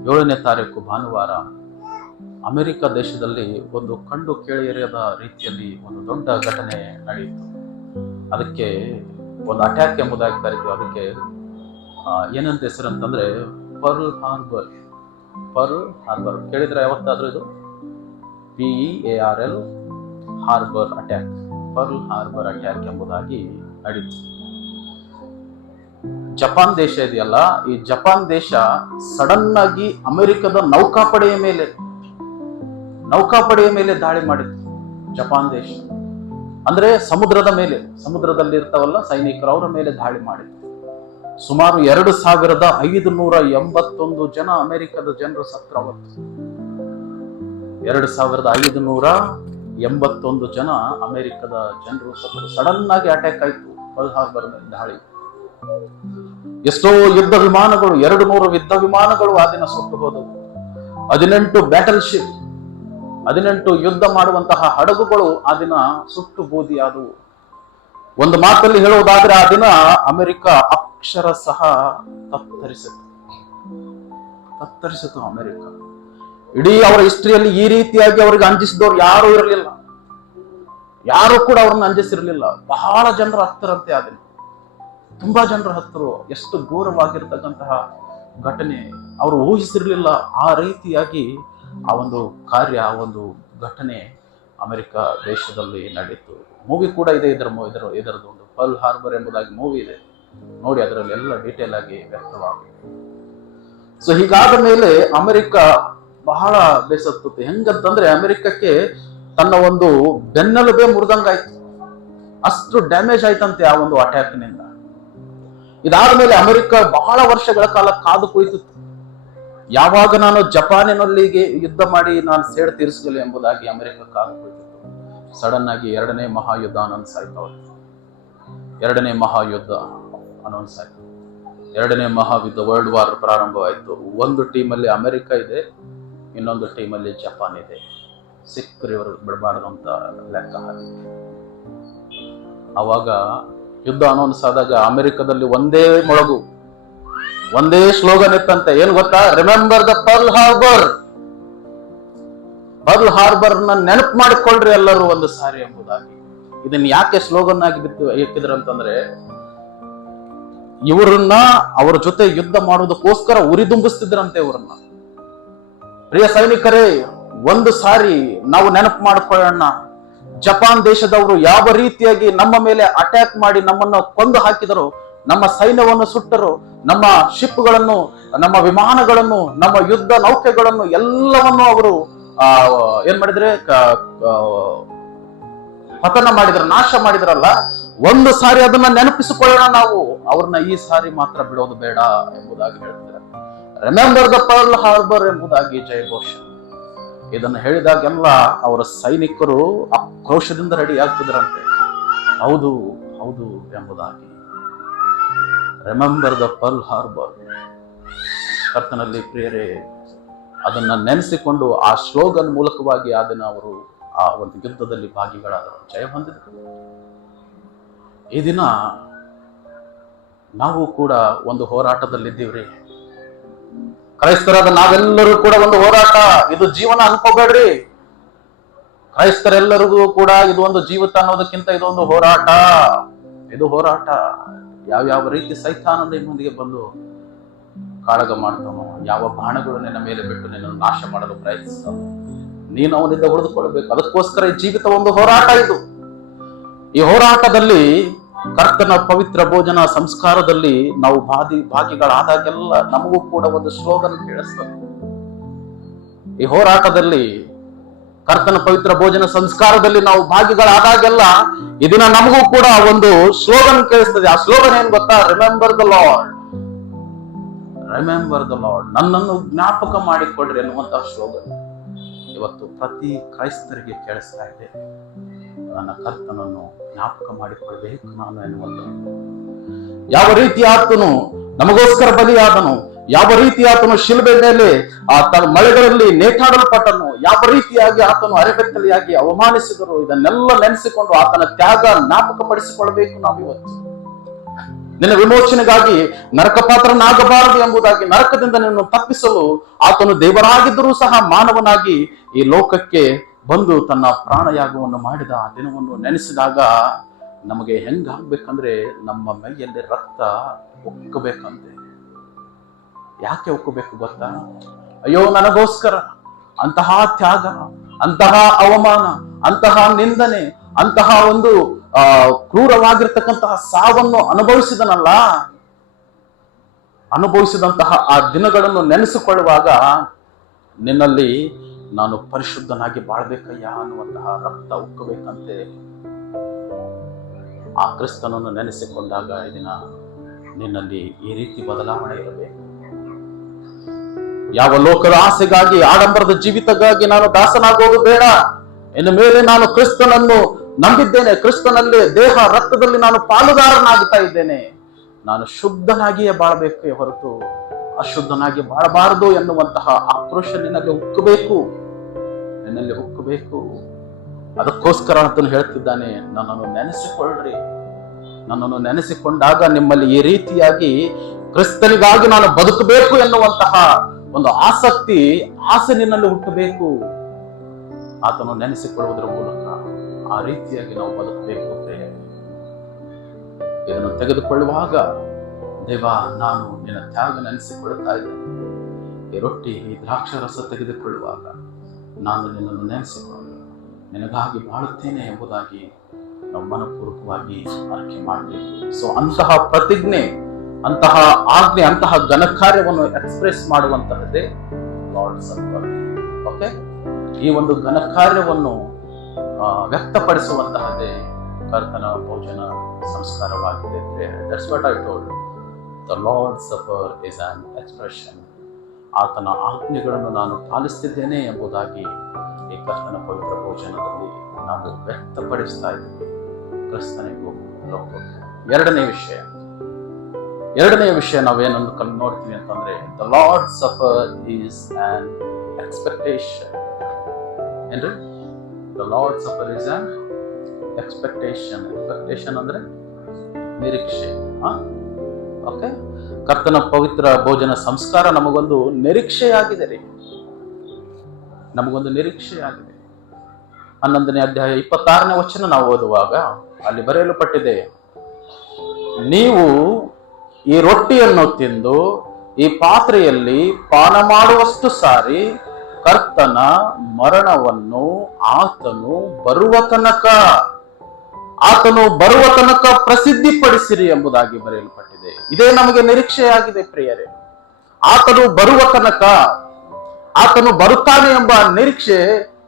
7ನೇ ತಾರೀಕು ಭಾನುವಾರ, ಅಮೆರಿಕ ದೇಶದಲ್ಲಿ ಒಂದು ಕಂಡು ಕೇಳಿಯರದ ರೀತಿಯಲ್ಲಿ ಒಂದು ದೊಡ್ಡ ಘಟನೆ ನಡೆಯಿತು. ಅದಕ್ಕೆ ಒಂದು ಅಟ್ಯಾಕ್ ಎಂಬುದಾಗಿ ಕರಿತೀವಿ. ಅದಕ್ಕೆ ಏನಂತ ಹೆಸರು ಅಂತಂದ್ರೆ ಪರ್ಲ್ ಹಾರ್ಬರ್. ಪರ್ಲ್ ಹಾರ್ಬರ್ ಕೇಳಿದ್ರೆ ಯಾವತ್ತಾದ್ರೂ ಇದು PEARL harbour attack, Pearl Harbor attack ಎಂಬುದಾಗಿ ನಡೀತು. ಜಪಾನ್ ದೇಶ ಇದೆಯಲ್ಲ, ಈ ಜಪಾನ್ ದೇಶ ಸಡನ್ ಆಗಿ ಅಮೆರಿಕದ ನೌಕಾಪಡೆಯ ಮೇಲೆ ದಾಳಿ ಮಾಡಿತ್ತು. ಜಪಾನ್ ದೇಶ ಅಂದ್ರೆ ಸಮುದ್ರದಲ್ಲಿ ಇರ್ತಾವಲ್ಲ ಸೈನಿಕರು, ಅವರ ಮೇಲೆ ದಾಳಿ ಮಾಡಿತ್ತು. ಸುಮಾರು 2581 ಜನ ಅಮೆರಿಕದ ಜನರು ಸತ್ರು. ಅವತ್ತು 2581 ಜನ ಅಮೆರಿಕದ ಜನರು ಸತ್ರು. ಸಡನ್ ಆಗಿ ಅಟ್ಯಾಕ್ ಆಯ್ತು ಪರ್ಲ್ ಹಾರ್ಬರ್ ಮೇಲೆ ದಾಳಿ. ಎಷ್ಟೋ ಯುದ್ಧ ವಿಮಾನಗಳು, 200 ಯುದ್ಧ ವಿಮಾನಗಳು ಆ ದಿನ ಸುಟ್ಟು ಹೋದವು. 18 ಬ್ಯಾಟಲ್ ಶಿಪ್, 18 ಯುದ್ಧ ಮಾಡುವಂತಹ ಹಡಗುಗಳು ಆ ದಿನ ಸುಟ್ಟು ಬೂದಿಯಾದವು. ಒಂದು ಮಾತಲ್ಲಿ ಹೇಳುವುದಾದ್ರೆ ಆ ದಿನ ಅಮೆರಿಕ ಅಕ್ಷರಶಃ ತತ್ತರಿಸಿತು ಅಮೆರಿಕ. ಇಡೀ ಅವರ ಹಿಸ್ಟ್ರಿಯಲ್ಲಿ ಈ ರೀತಿಯಾಗಿ ಅವರಿಗೆ ಅಂಜಿಸಿದವರು ಯಾರೂ ಇರಲಿಲ್ಲ, ಯಾರು ಕೂಡ ಅವ್ರನ್ನ ಅಂಜಿಸಿರಲಿಲ್ಲ. ಬಹಳ ಜನರು ಹತ್ತರಂತೆ ಆ ದಿನ, ತುಂಬಾ ಜನರು ಹತ್ತರು. ಎಷ್ಟು ಘೋರವಾಗಿರ್ತಕ್ಕಂತಹ ಘಟನೆ ಅವರು ಊಹಿಸಿರ್ಲಿಲ್ಲ. ಆ ರೀತಿಯಾಗಿ ಆ ಒಂದು ಕಾರ್ಯ, ಆ ಒಂದು ಘಟನೆ ಅಮೆರಿಕ ದೇಶದಲ್ಲಿ ನಡೀತು. ಮೂವಿ ಕೂಡ ಇದೆ, ಇದರದ್ದು ಒಂದು ಪರ್ಲ್ ಹಾರ್ಬರ್ ಎಂಬುದಾಗಿ ಮೂವಿ ಇದೆ, ನೋಡಿ, ಅದರಲ್ಲಿ ಎಲ್ಲ ಡೀಟೇಲ್ ಆಗಿ ವ್ಯಕ್ತವಾಗಿದೆ. ಸೊ ಹೀಗಾದ ಮೇಲೆ ಅಮೆರಿಕ ಬಹಳ ಬೇಸತ್ತು. ಹೆಂಗಂತಂದ್ರೆ ಅಮೆರಿಕಕ್ಕೆ ತನ್ನ ಒಂದು ಬೆನ್ನೆಲುಬೇ ಮುರಿದಂಗಾಯ್ತು, ಅಷ್ಟು ಡ್ಯಾಮೇಜ್ ಆಯ್ತಂತೆ ಆ ಒಂದು ಅಟ್ಯಾಕ್ನಿಂದ. ಇದಾದ ಮೇಲೆ ಅಮೆರಿಕ ಬಹಳ ವರ್ಷಗಳ ಕಾಲ ಕಾದು ಕುಳಿತಿತ್ತು. ಯಾವಾಗ ನಾನು ಜಪಾನಿನೊಂದಿಗೆ ಯುದ್ಧ ಮಾಡಿ ನಾನು ಸೇಡು ತೀರಿಸಲಿ ಎಂಬುದಾಗಿ ಅಮೆರಿಕ ಕಾದು ಕುಳಿತಿತ್ತು. ಸಡನ್ ಆಗಿ 2ನೇ ಮಹಾಯುದ್ಧ ಅನೌನ್ಸ್ ಆಯ್ತು. 2ನೇ ಮಹಾಯುದ್ಧ ಅನೌನ್ಸ್ ಆಯ್ತು. 2ನೇ ಮಹಾಯುದ್ಧ, ವರ್ಲ್ಡ್ ವಾರ್ ಪ್ರಾರಂಭವಾಯಿತು. ಒಂದು ಟೀಮಲ್ಲಿ ಅಮೆರಿಕ ಇದೆ, ಇನ್ನೊಂದು ಟೀಮಲ್ಲಿ ಜಪಾನ್ ಇದೆ. ಸಿಕ್ಕರು ಇವರು ಬಿಡಬಾರ್ದು ಅಂತ ಲೆಕ್ಕ ಹಾಕಿ ಅವಾಗ ಯುದ್ಧ ಅನೌನ್ಸ್ ಆದಾಗ ಅಮೆರಿಕದಲ್ಲಿ ಒಂದೇ ಮೊಳಗು, ಒಂದೇ ಸ್ಲೋಗನ್ ಇತ್ತಂತೆ. ಏನ್ ಗೊತ್ತಾ? Remember the Pearl Harbor. Pearl Harbor ನ ನೆನಪು ಮಾಡಿಕೊಳ್ಳ್ರಿ ಎಲ್ಲರೂ ಒಂದು ಸಾರಿ ಎಂಬುದಾಗಿ. ಇದನ್ನ ಯಾಕೆ ಸ್ಲೋಗನ್ ಆಗಿ ಇಟ್ಟಿದ್ರು ಅಂತಂದ್ರೆ, ಇವರನ್ನ ಅವರ ಜೊತೆ ಯುದ್ಧ ಮಾಡುವುದಕ್ಕೋಸ್ಕರ ಉರಿದುಂಬಿಸ್ತಿದ್ರಂತೆ ಇವರನ್ನ. ಪ್ರಿಯ ಸೈನಿಕರೇ, ಒಂದು ಸಾರಿ ನಾವು ನೆನಪು ಮಾಡಿಕೊಳ್ಳೋಣ, ಜಪಾನ್ ದೇಶದವರು ಯಾವ ರೀತಿಯಾಗಿ ನಮ್ಮ ಮೇಲೆ ಅಟ್ಯಾಕ್ ಮಾಡಿ ನಮ್ಮನ್ನು ಕೊಂದು ಹಾಕಿದರು, ನಮ್ಮ ಸೈನ್ಯವನ್ನು ಸುಟ್ಟರು, ನಮ್ಮ ಶಿಪ್ಗಳನ್ನು, ನಮ್ಮ ವಿಮಾನಗಳನ್ನು, ನಮ್ಮ ಯುದ್ಧ ನೌಕೆಗಳನ್ನು ಎಲ್ಲವನ್ನು ಅವರು ಏನ್ ಮಾಡಿದ್ರೆ ಪತನ ಮಾಡಿದ್ರ, ನಾಶ ಮಾಡಿದ್ರಲ್ಲ. ಒಂದು ಸಾರಿ ಅದನ್ನ ನೆನಪಿಸಿಕೊಳ್ಳೋಣ ನಾವು, ಅವ್ರನ್ನ ಈ ಸಾರಿ ಮಾತ್ರ ಬಿಡೋದು ಬೇಡ ಎಂಬುದಾಗಿ ಹೇಳ್ತಾರೆ. ರಿಮೆಂಬರ್ ದ ಪರ್ಲ್ ಹಾರ್ಬರ್ ಎಂಬುದಾಗಿ ಜಯಘೋಷ. ಇದನ್ನು ಹೇಳಿದಾಗೆಲ್ಲ ಅವರ ಸೈನಿಕರು ಆಕ್ರೋಶದಿಂದ ರೆಡಿ ಆಗ್ತಿದ್ರಂತೆ. ಹೌದು ಹೌದು ಎಂಬುದಾಗಿ. Remember the Pearl Harbor. ಕರ್ತನಲ್ಲಿ ಪ್ರಿಯರೇ, ಅದನ್ನ ನೆನೆಸಿಕೊಂಡು ಆ ಸ್ಲೋಗನ್ ಮೂಲಕವಾಗಿ ಆ ದಿನ ಅವರು ಆ ಒಂದು ಯುದ್ಧದಲ್ಲಿ ಭಾಗಿಗಳಾದರು, ಜಯ ಹೊಂದಿದರು. ಈ ದಿನ ನಾವು ಕೂಡ ಒಂದು ಹೋರಾಟದಲ್ಲಿದ್ದೀವ್ರಿ. ಕ್ರೈಸ್ತರಾದ ನಾವೆಲ್ಲರೂ ಕೂಡ ಒಂದು ಹೋರಾಟ. ಇದು ಜೀವನ ಅನ್ಕೋಬೇಡ್ರಿ. ಕ್ರೈಸ್ತರೆಲ್ಲರಿಗೂ ಕೂಡ ಇದು ಒಂದು ಜೀವಿತ ಅನ್ನೋದಕ್ಕಿಂತ ಇದೊಂದು ಹೋರಾಟ. ಇದು ಹೋರಾಟ. ಯಾವ್ಯಾವ ರೀತಿ ಸೈತಾನ ನಿಮ್ಮೊಂದಿಗೆ ಬಂದು ಕಾಳಗ ಮಾಡ್ತಾನೋ, ಯಾವ ಬಾಣಗಳು ನಿನ್ನ ಮೇಲೆ ಬಿಟ್ಟು ನಿನ್ನನ್ನು ನಾಶ ಮಾಡಲು ಪ್ರಯತ್ನಿಸ್ತಾನೋ, ನೀನು ಅವನಿಂದ ಉಳಿದುಕೊಳ್ಬೇಕು. ಅದಕ್ಕೋಸ್ಕರ ಈ ಜೀವಿತ ಒಂದು ಹೋರಾಟ. ಇದು ಈ ಹೋರಾಟದಲ್ಲಿ ಕರ್ತನ ಪವಿತ್ರ ಭೋಜನ ಸಂಸ್ಕಾರದಲ್ಲಿ ನಾವು ಭಾಗಿಗಳಾದಾಗೆಲ್ಲ ನಮಗೂ ಕೂಡ ಒಂದು ಸ್ಲೋಗನ್ ಕೇಳಿಸ್ತದೆ. ಈ ಹೋರಾಟದಲ್ಲಿ ಕರ್ತನ ಪವಿತ್ರ ಭೋಜನ ಸಂಸ್ಕಾರದಲ್ಲಿ ನಾವು ಭಾಗಿಗಳಾದಾಗೆಲ್ಲ ಈ ದಿನ ನಮಗೂ ಕೂಡ ಒಂದು ಸ್ಲೋಗನ್ ಕೇಳಿಸ್ತದೆ. ಆ ಸ್ಲೋಗನ್ ಏನ್ ಗೊತ್ತಾ? Remember the lord, remember the lord, ನನ್ನನ್ನು ಜ್ಞಾಪಕ ಮಾಡಿಕೊಡ್ರಿ ಅನ್ನುವಂತಹ ಸ್ಲೋಗನ್ ಇವತ್ತು ಪ್ರತಿ ಕ್ರೈಸ್ತರಿಗೆ ಕೇಳಿಸ್ತಾ ಇದೆ. ನನ್ನ ಕರ್ತನನ್ನು ಜ್ಞಾಪಕ ಮಾಡಿಕೊಳ್ಬೇಕು ನಾನು ಎನ್ನುವಂಥದ್ದು. ಯಾವ ರೀತಿ ಆತನು ನಮಗೋಸ್ಕರ ಬಲಿಯಾದನು, ಯಾವ ರೀತಿ ಆತನು ಶಿಲುಬೆ ಮೇಲೆ ತನ್ನ ಮಳೆಗಳಲ್ಲಿ ನೇತಾಡಲ್ಪಟ್ಟನು, ಯಾವ ರೀತಿಯಾಗಿ ಆತನು ಅರೆಬೆತ್ತಲೆಯಾಗಿ ಅವಮಾನಿಸಿದರು, ಇದನ್ನೆಲ್ಲ ನೆನೆಸಿಕೊಂಡು ಆತನ ತ್ಯಾಗ ಜ್ಞಾಪಕ ಪಡಿಸಿಕೊಳ್ಬೇಕು ನಾವು ಇವತ್ತು. ನಿನ್ನ ವಿಮೋಚನೆಗಾಗಿ ನರಕಪಾತ್ರನಾಗಬಾರದು ಎಂಬುದಾಗಿ, ನರಕದಿಂದ ನಿನ್ನನ್ನು ತಪ್ಪಿಸಲು ಆತನು ದೇವರಾಗಿದ್ದರೂ ಸಹ ಮಾನವನಾಗಿ ಈ ಲೋಕಕ್ಕೆ ಬಂದು ತನ್ನ ಪ್ರಾಣಯಾಗವನ್ನು ಮಾಡಿದ ಆ ದಿನವನ್ನು ನೆನೆಸಿದಾಗ ನಮಗೆ ಹೆಂಗಾಗ್ಬೇಕಂದ್ರೆ ನಮ್ಮ ಮೈಯಲ್ಲಿ ರಕ್ತ ಉಕ್ಕಬೇಕಂತೆ. ಯಾಕೆ ಉಕ್ಕಬೇಕು ಗೊತ್ತಾ? ಅಯ್ಯೋ ನನಗೋಸ್ಕರ ಅಂತಹ ತ್ಯಾಗ, ಅಂತಹ ಅವಮಾನ, ಅಂತಹ ನಿಂದನೆ, ಅಂತಹ ಒಂದು ಕ್ರೂರವಾಗಿರ್ತಕ್ಕಂತಹ ಸಾವನ್ನು ಅನುಭವಿಸಿದಂತಹ ಆ ದಿನಗಳನ್ನು ನೆನೆಸಿಕೊಳ್ಳುವಾಗ ನಿನ್ನಲ್ಲಿ ನಾನು ಪರಿಶುದ್ಧನಾಗಿ ಬಾಳ್ಬೇಕಯ್ಯ ಅನ್ನುವಂತಹ ರಕ್ತ ಉಕ್ಕಬೇಕಂತೆ. ಆ ಕ್ರಿಸ್ತನನ್ನು ನೆನೆಸಿಕೊಂಡಾಗ ಈ ದಿನ ನಿನ್ನಲ್ಲಿ ಈ ರೀತಿ ಬದಲಾವಣೆ ಇರಬೇಕು. ಯಾವ ಲೋಕದ ಆಸೆಗಾಗಿ, ಆಡಂಬರದ ಜೀವಿತಕ್ಕಾಗಿ ನಾನು ದಾಸನಾಗೋದು ಬೇಡ. ಇನ್ನು ಮೇಲೆ ನಾನು ಕ್ರಿಸ್ತನನ್ನು ನಂಬಿದ್ದೇನೆ, ಕ್ರಿಸ್ತನಲ್ಲಿ ದೇಹ ರಕ್ತದಲ್ಲಿ ನಾನು ಪಾಲುದಾರನಾಗ್ತಾ ಇದ್ದೇನೆ. ನಾನು ಶುದ್ಧನಾಗಿಯೇ ಬಾಳಬೇಕೇ ಹೊರತು ಅಶುದ್ಧನಾಗಿ ಬಾಳಬಾರದು ಎನ್ನುವಂತಹ ಆಕ್ರೋಶ ನಿನ್ನಲ್ಲಿ ಉಕ್ಕಬೇಕು. ಅದಕ್ಕೋಸ್ಕರ ಆತನು ಹೇಳ್ತಿದ್ದಾನೆ, ನನ್ನನ್ನು ನೆನೆಸಿಕೊಳ್ಳ್ರಿ. ನನ್ನನ್ನು ನೆನೆಸಿಕೊಂಡಾಗ ನಿಮ್ಮಲ್ಲಿ ಈ ರೀತಿಯಾಗಿ ಕ್ರಿಸ್ತನಿಗಾಗಿ ನಾನು ಬದುಕಬೇಕು ಎನ್ನುವಂತಹ ಒಂದು ಆಸೆ ನಿನ್ನಲ್ಲಿ ಹುಟ್ಟಬೇಕು. ಆತನು ನೆನೆಸಿಕೊಳ್ಳುವುದರ ಮೂಲಕ ಆ ರೀತಿಯಾಗಿ ನಾವು ಬದುಕಬೇಕು. ಇದನ್ನು ತೆಗೆದುಕೊಳ್ಳುವಾಗ ದೇವ, ನಾನು ನಿನ್ನ ತ್ಯಾಗ ನೆನೆಸಿಕೊಳ್ಳುತ್ತಾ ಇದ್ದೇನೆ. ಈ ರೊಟ್ಟಿ, ಈ ದ್ರಾಕ್ಷಾರಸ ತೆಗೆದುಕೊಳ್ಳುವಾಗ ನಾನು ನಿನ್ನನ್ನು ನೆನೆಸಿಕೊಂಡು ನಿನಗಾಗಿ ಬಾಳುತ್ತೇನೆ ಎಂಬುದಾಗಿ ನಾವು ಮನಪೂರ್ವಕವಾಗಿ ಅರಿಕೆ ಮಾಡಬೇಕು. ಸೊ ಅಂತಹ ಪ್ರತಿಜ್ಞೆ, ಅಂತಹ ಆಜ್ಞೆ, ಅಂತಹ ಘನಕಾರ್ಯವನ್ನು ಎಕ್ಸ್ಪ್ರೆಸ್ ಮಾಡುವಂತಹದ್ದೇ ಲಾರ್ಡ್ ಸಪ್ಪರ್. ಓಕೆ, ಈ ಒಂದು ಘನಕಾರ್ಯವನ್ನು ವ್ಯಕ್ತಪಡಿಸುವಂತಹದ್ದೇ ಕರ್ತನ ಭೋಜನ ಸಂಸ್ಕಾರವಾಗಿದೆ. That's what I told. The Lord's Supper is an expression. ಆತನ ಆಜ್ಞೆಗಳನ್ನು ನಾನು ಪಾಲಿಸ್ತಿದ್ದೇನೆ ಎಂಬುದಾಗಿ ಈ ಕರ್ತನ ಪವಿತ್ರ ಭೋಜನದಲ್ಲಿ ನಾವು ವ್ಯಕ್ತಪಡಿಸ್ತಾ ಇದ್ದೀವಿ ಕ್ರಿಸ್ತನಿಗೂ ಲೋಕಕ್ಕೂ. ಎರಡನೆಯ ವಿಷಯ ನಾವೇನೊಂದು ನೋಡ್ತೀವಿ ಅಂತಂದ್ರೆ, the Lord supper is an expectation. ಏನ್ರಿ? The Lord supper is an expectation. Expectation ಅಂದ್ರೆ ನಿರೀಕ್ಷೆ. ಓಕೆ, ಕರ್ತನ ಪವಿತ್ರ ಭೋಜನ ಸಂಸ್ಕಾರ ನಮಗೊಂದು ನಿರೀಕ್ಷೆಯಾಗಿದೆ ರೀ, ನಮಗೊಂದು ನಿರೀಕ್ಷೆಯಾಗಿದೆ. 11ನೇ ಅಧ್ಯಾಯ 26ನೇ ವಚನ ನಾವು ಓದುವಾಗ ಅಲ್ಲಿ ಬರೆಯಲ್ಪಟ್ಟಿದೆ, ನೀವು ಈ ರೊಟ್ಟಿಯನ್ನು ತಿಂದು ಈ ಪಾತ್ರೆಯಲ್ಲಿ ಪಾನ ಮಾಡುವಷ್ಟು ಸಾರಿ ಕರ್ತನ ಮರಣವನ್ನು ಆತನು ಬರುವ ತನಕ ಪ್ರಸಿದ್ಧಿಪಡಿಸಿರಿ ಎಂಬುದಾಗಿ ಬರೆಯಲ್ಪಟ್ಟಿದೆ. ಇದೇ ನಮಗೆ ನಿರೀಕ್ಷೆಯಾಗಿದೆ ಪ್ರಿಯರೇ. ಆತನು ಬರುವ ತನಕ, ಆತನು ಬರುತ್ತಾನೆ ಎಂಬ ನಿರೀಕ್ಷೆ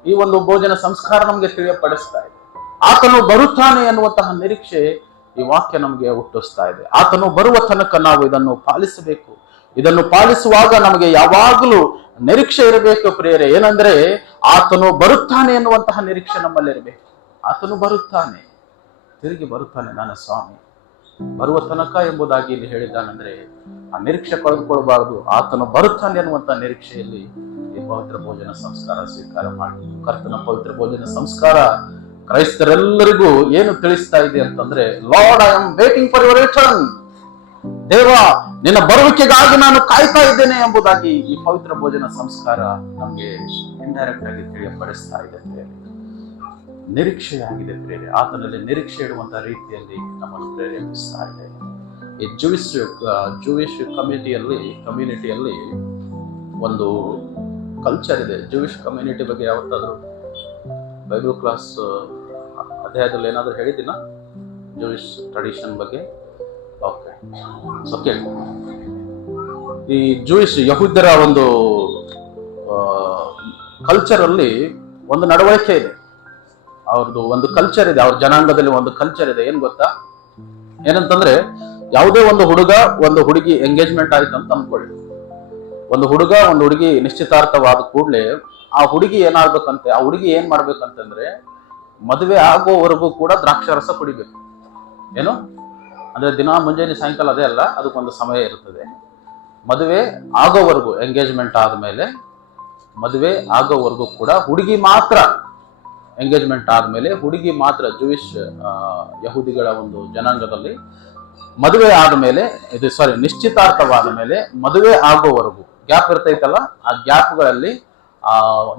ಈ ಒಂದು ಭೋಜನ ಸಂಸ್ಕಾರ ನಮಗೆ ತಿಳಿಯಪಡಿಸ್ತಾ ಇದೆ. ಆತನು ಬರುತ್ತಾನೆ ಎನ್ನುವಂತಹ ನಿರೀಕ್ಷೆ ಈ ವಾಕ್ಯ ನಮಗೆ ಹುಟ್ಟಿಸ್ತಾ ಇದೆ. ಆತನು ಬರುವ ತನಕ ನಾವು ಇದನ್ನು ಪಾಲಿಸಬೇಕು. ಇದನ್ನು ಪಾಲಿಸುವಾಗ ನಮಗೆ ಯಾವಾಗಲೂ ನಿರೀಕ್ಷೆ ಇರಬೇಕು ಪ್ರಿಯರೇ. ಏನಂದ್ರೆ, ಆತನು ಬರುತ್ತಾನೆ ಎನ್ನುವಂತಹ ನಿರೀಕ್ಷೆ ನಮ್ಮಲ್ಲಿರಬೇಕು. ಆತನು ಬರುತ್ತಾನೆ, ತಿರುಗಿ ಬರುತ್ತಾನೆ ನನ್ನ ಸ್ವಾಮಿ, ಬರುವ ತನಕ ಎಂಬುದಾಗಿ ಇಲ್ಲಿ ಹೇಳಿದ್ದಾನಂದ್ರೆ ಆ ನಿರೀಕ್ಷೆ ಕಳೆದುಕೊಳ್ಬಾರದು. ಆತನು ಬರುತ್ತಾನೆ ಅನ್ನುವಂತಹ ನಿರೀಕ್ಷೆಯಲ್ಲಿ ಈ ಪವಿತ್ರ ಭೋಜನ ಸಂಸ್ಕಾರ ಸ್ವೀಕಾರ ಮಾಡಿ. ಕರ್ತನ ಪವಿತ್ರ ಭೋಜನ ಸಂಸ್ಕಾರ ಕ್ರೈಸ್ತರೆಲ್ಲರಿಗೂ ಏನು ತಿಳಿಸ್ತಾ ಇದೆ ಅಂತಂದ್ರೆ, lord, I am waiting for your return. ದೇವ, ನಿನ್ನ ಬರುವಿಕೆಗಾಗಿ ನಾನು ಕಾಯ್ತಾ ಇದ್ದೇನೆ ಎಂಬುದಾಗಿ ಈ ಪವಿತ್ರ ಭೋಜನ ಸಂಸ್ಕಾರ ನಮ್ಗೆ ಇಂಡೈರೆಕ್ಟ್ ಆಗಿ ತಿಳಿಯಪಡಿಸ್ತಾ ಇದೆ. ನಿರೀಕ್ಷೆಯಾಗಿದೆ ಪ್ರೇರೆ. ಆತನಲ್ಲಿ ನಿರೀಕ್ಷೆ ಇಡುವಂತಹ ರೀತಿಯಲ್ಲಿ ನಮ್ಮನ್ನು ಪ್ರೇರೇಪಿಸ್ತಾ ಇದೆ. ಈ ಜೂಯಿಶ್ ಕಮ್ಯುನಿಟಿಯಲ್ಲಿ ಒಂದು ಕಲ್ಚರ್ ಇದೆ. ಜೂಯಿಶ್ ಕಮ್ಯುನಿಟಿ ಬಗ್ಗೆ ಯಾವತ್ತಾದ್ರೂ ಬೈಬಲ್ ಕ್ಲಾಸ್ ಅಧ್ಯಾಯದಲ್ಲಿ ಏನಾದರೂ ಹೇಳಿದ್ದೀನ? ಜೂಯಿಶ್ ಟ್ರೆಡಿಷನ್ ಬಗ್ಗೆ? ಓಕೆ, ಸೊ ಕೇಳಿ. ಈ ಜೂಯಿಶ್ ಯಹೂದ್ಯರ ಒಂದು ಕಲ್ಚರ್ ಅಲ್ಲಿ ಒಂದು ನಡವಳಿಕೆ ಇದೆ, ಅವ್ರದ್ದು ಒಂದು ಕಲ್ಚರ್ ಇದೆ, ಅವ್ರ ಜನಾಂಗದಲ್ಲಿ ಒಂದು ಕಲ್ಚರ್ ಇದೆ. ಏನ್ ಗೊತ್ತಾ, ಏನಂತಂದ್ರೆ ಯಾವುದೇ ಒಂದು ಹುಡುಗ ಒಂದು ಹುಡುಗಿ ಎಂಗೇಜ್ಮೆಂಟ್ ಆಯ್ತು ಅಂತ ಅನ್ಕೊಳ್ಳಿ. ಒಂದು ಹುಡುಗ ಒಂದು ಹುಡುಗಿ ನಿಶ್ಚಿತಾರ್ಥವಾದ ಕೂಡಲೇ ಆ ಹುಡುಗಿ ಏನಾಗ್ಬೇಕಂತೆ, ಆ ಹುಡುಗಿ ಏನ್ ಮಾಡ್ಬೇಕಂತಂದ್ರೆ ಮದುವೆ ಆಗೋವರೆಗೂ ಕೂಡ ದ್ರಾಕ್ಷಾರಸ ಕುಡಿಬೇಕು. ಏನು ಅಂದ್ರೆ ದಿನ ಮುಂಜಾನೆ ಸಾಯಂಕಾಲ ಅದೇ ಅಲ್ಲ, ಅದಕ್ಕೊಂದು ಸಮಯ ಇರ್ತದೆ. ಮದುವೆ ಆಗೋವರೆಗೂ, ಎಂಗೇಜ್ಮೆಂಟ್ ಆದ್ಮೇಲೆ ಮದುವೆ ಆಗೋವರೆಗೂ ಕೂಡ ಹುಡುಗಿ ಮಾತ್ರ, ಎಂಗೇಜ್ಮೆಂಟ್ ಆದ್ಮೇಲೆ ಹುಡುಗಿ ಮಾತ್ರ, ಜೂಯಿಶ್ ಯಹೂದಿಗಳ ಒಂದು ಜನಾಂಗದಲ್ಲಿ ಮದುವೆ ಆದ್ಮೇಲೆ ನಿಶ್ಚಿತಾರ್ಥವಾದ ಮೇಲೆ ಮದುವೆ ಆಗೋವರೆಗೂ ಗ್ಯಾಪ್ ಇರ್ತೈತಲ್ಲ, ಆ ಗ್ಯಾಪ್ಗಳಲ್ಲಿ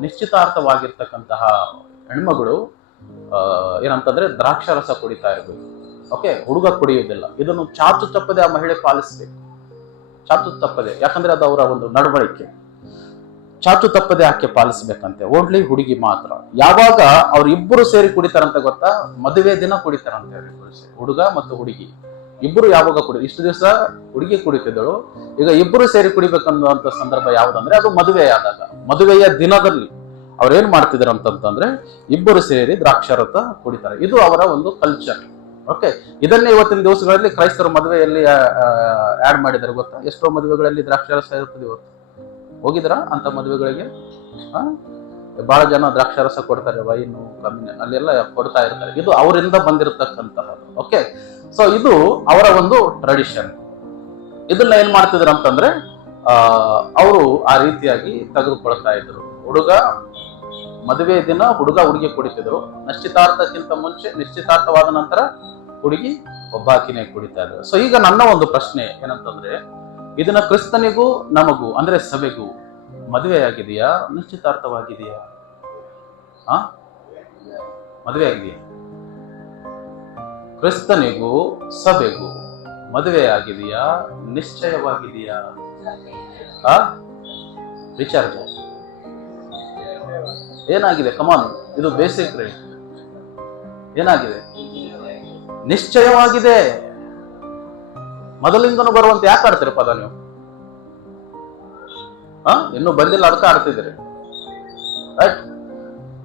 ನಿಶ್ಚಿತಾರ್ಥವಾಗಿರ್ತಕ್ಕಂತಹ ಹೆಣ್ಮಗಳು ಏನಂತಂದ್ರೆ ದ್ರಾಕ್ಷಾರಸ ಕುಡಿತಾ ಇರ್ಬೇಕು. ಓಕೆ, ಹುಡುಗ ಕುಡಿಯುವುದಿಲ್ಲ. ಇದನ್ನು ಚಾಚು ತಪ್ಪದೆ ಆ ಮಹಿಳೆ ಪಾಲಿಸ್ಬೇಕು, ಚಾಚು ತಪ್ಪದೆ. ಯಾಕಂದ್ರೆ ಅದು ಅವರ ಒಂದು ನಡವಳಿಕೆ, ಚಾಚು ತಪ್ಪದೆ ಆಕೆ ಪಾಲಿಸ್ಬೇಕಂತೆ. ಓನ್ಲಿ ಹುಡುಗಿ ಮಾತ್ರ. ಯಾವಾಗ ಅವ್ರಿಬ್ಬರು ಸೇರಿ ಕುಡಿತಾರಂತ ಗೊತ್ತಾ, ಮದುವೆ ದಿನ ಕುಡಿತಾರಂತೆ. ಹುಡುಗ ಮತ್ತು ಹುಡುಗಿ ಇಬ್ಬರು ಯಾವಾಗ ಇಷ್ಟು ದಿವಸ ಹುಡುಗಿ ಕುಡಿತಿದ್ದಳು, ಈಗ ಇಬ್ಬರು ಸೇರಿ ಕುಡಿಬೇಕನ್ನುವಂತ ಸಂದರ್ಭ ಯಾವ್ದಂದ್ರೆ ಅದು ಮದುವೆ ಆದಾಗ, ಮದುವೆಯ ದಿನದಲ್ಲಿ ಅವ್ರೇನ್ ಮಾಡ್ತಿದಾರೆ ಅಂತಂದ್ರೆ ಇಬ್ಬರು ಸೇರಿ ದ್ರಾಕ್ಷಾರಸ ಕುಡಿತಾರೆ. ಇದು ಅವರ ಒಂದು ಕಲ್ಚರ್. ಓಕೆ, ಇದನ್ನೇ ಇವತ್ತಿನ ದಿವಸಗಳಲ್ಲಿ ಕ್ರೈಸ್ತರು ಮದುವೆಯಲ್ಲಿ ಆಡ್ ಮಾಡಿದ್ದಾರೆ ಗೊತ್ತಾ. ಎಷ್ಟೋ ಮದುವೆಗಳಲ್ಲಿ ದ್ರಾಕ್ಷಾರಸ ಇರ್ತದೆ. ಇವತ್ತು ಹೋಗಿದ್ರಾ ಅಂತ ಮದುವೆಗಳಿಗೆ? ಬಹಳ ಜನ ದ್ರಾಕ್ಷಾರಸ ಕೊಡ್ತಾರೆ, ವೈನು ಕಮ್ಮಿ ಅಲ್ಲೆಲ್ಲ ಕೊಡ್ತಾ ಇರ್ತಾರೆ. ಇದು ಅವರಿಂದ ಬಂದಿರತಕ್ಕಂತಹದ್ದು. ಓಕೆ, ಸೊ ಇದು ಅವರ ಒಂದು ಟ್ರೆಡಿಷನ್. ಇದನ್ನ ಏನ್ ಮಾಡ್ತಿದ್ರು ಅಂತಂದ್ರೆ ಅವರು ಆ ರೀತಿಯಾಗಿ ತೆಗೆದುಕೊಳ್ತಾ ಇದ್ರು. ಹುಡುಗ ಮದುವೆ ದಿನ ಹುಡುಗ ಹುಡುಗಿ ಕುಡಿತಿದ್ರು, ನಿಶ್ಚಿತಾರ್ಥಕ್ಕಿಂತ ಮುಂಚೆ, ನಿಶ್ಚಿತಾರ್ಥವಾದ ನಂತರ ಹುಡುಗಿ ಒಬ್ಬಾಕಿನೇ ಕುಡಿತಾ ಇದ್ರು. ಸೊ ಈಗ ನನ್ನ ಒಂದು ಪ್ರಶ್ನೆ ಏನಂತಂದ್ರೆ, ಇದನ್ನ ಕ್ರಿಸ್ತನಿಗೂ ನಮಗೂ ಅಂದ್ರೆ ಸಭೆಗೂ ಮದುವೆ ಆಗಿದೆಯಾ, ನಿಶ್ಚಿತಾರ್ಥವಾಗಿದೆಯಾ? ಮದುವೆ ಆಗಿದೆಯಾ? ಕ್ರಿಸ್ತನಿಗೂ ಸಭೆಗೂ ಮದುವೆ ಆಗಿದೆಯಾ, ನಿಶ್ಚಯವಾಗಿದೆಯಾ? ರಿಚಾರ್ಜ್ ಏನಾಗಿದೆ? ಕಮಾನ್, ಇದು ಬೇಸಿಕ್ ರೇಟ್. ಏನಾಗಿದೆ? ನಿಶ್ಚಯವಾಗಿದೆ. ಮೊದಲಿಂದನೂ ಬರುವಂತ ಯಾಕೆ ಆಡ್ತೀರಿ ಪದ ನೀವು? ಇನ್ನು ಬಂದಿಲ್ಲ, ಅದಕ್ಕೆ ಆಡ್ತಿದ್ದೀರಿ. ರೈಟ್?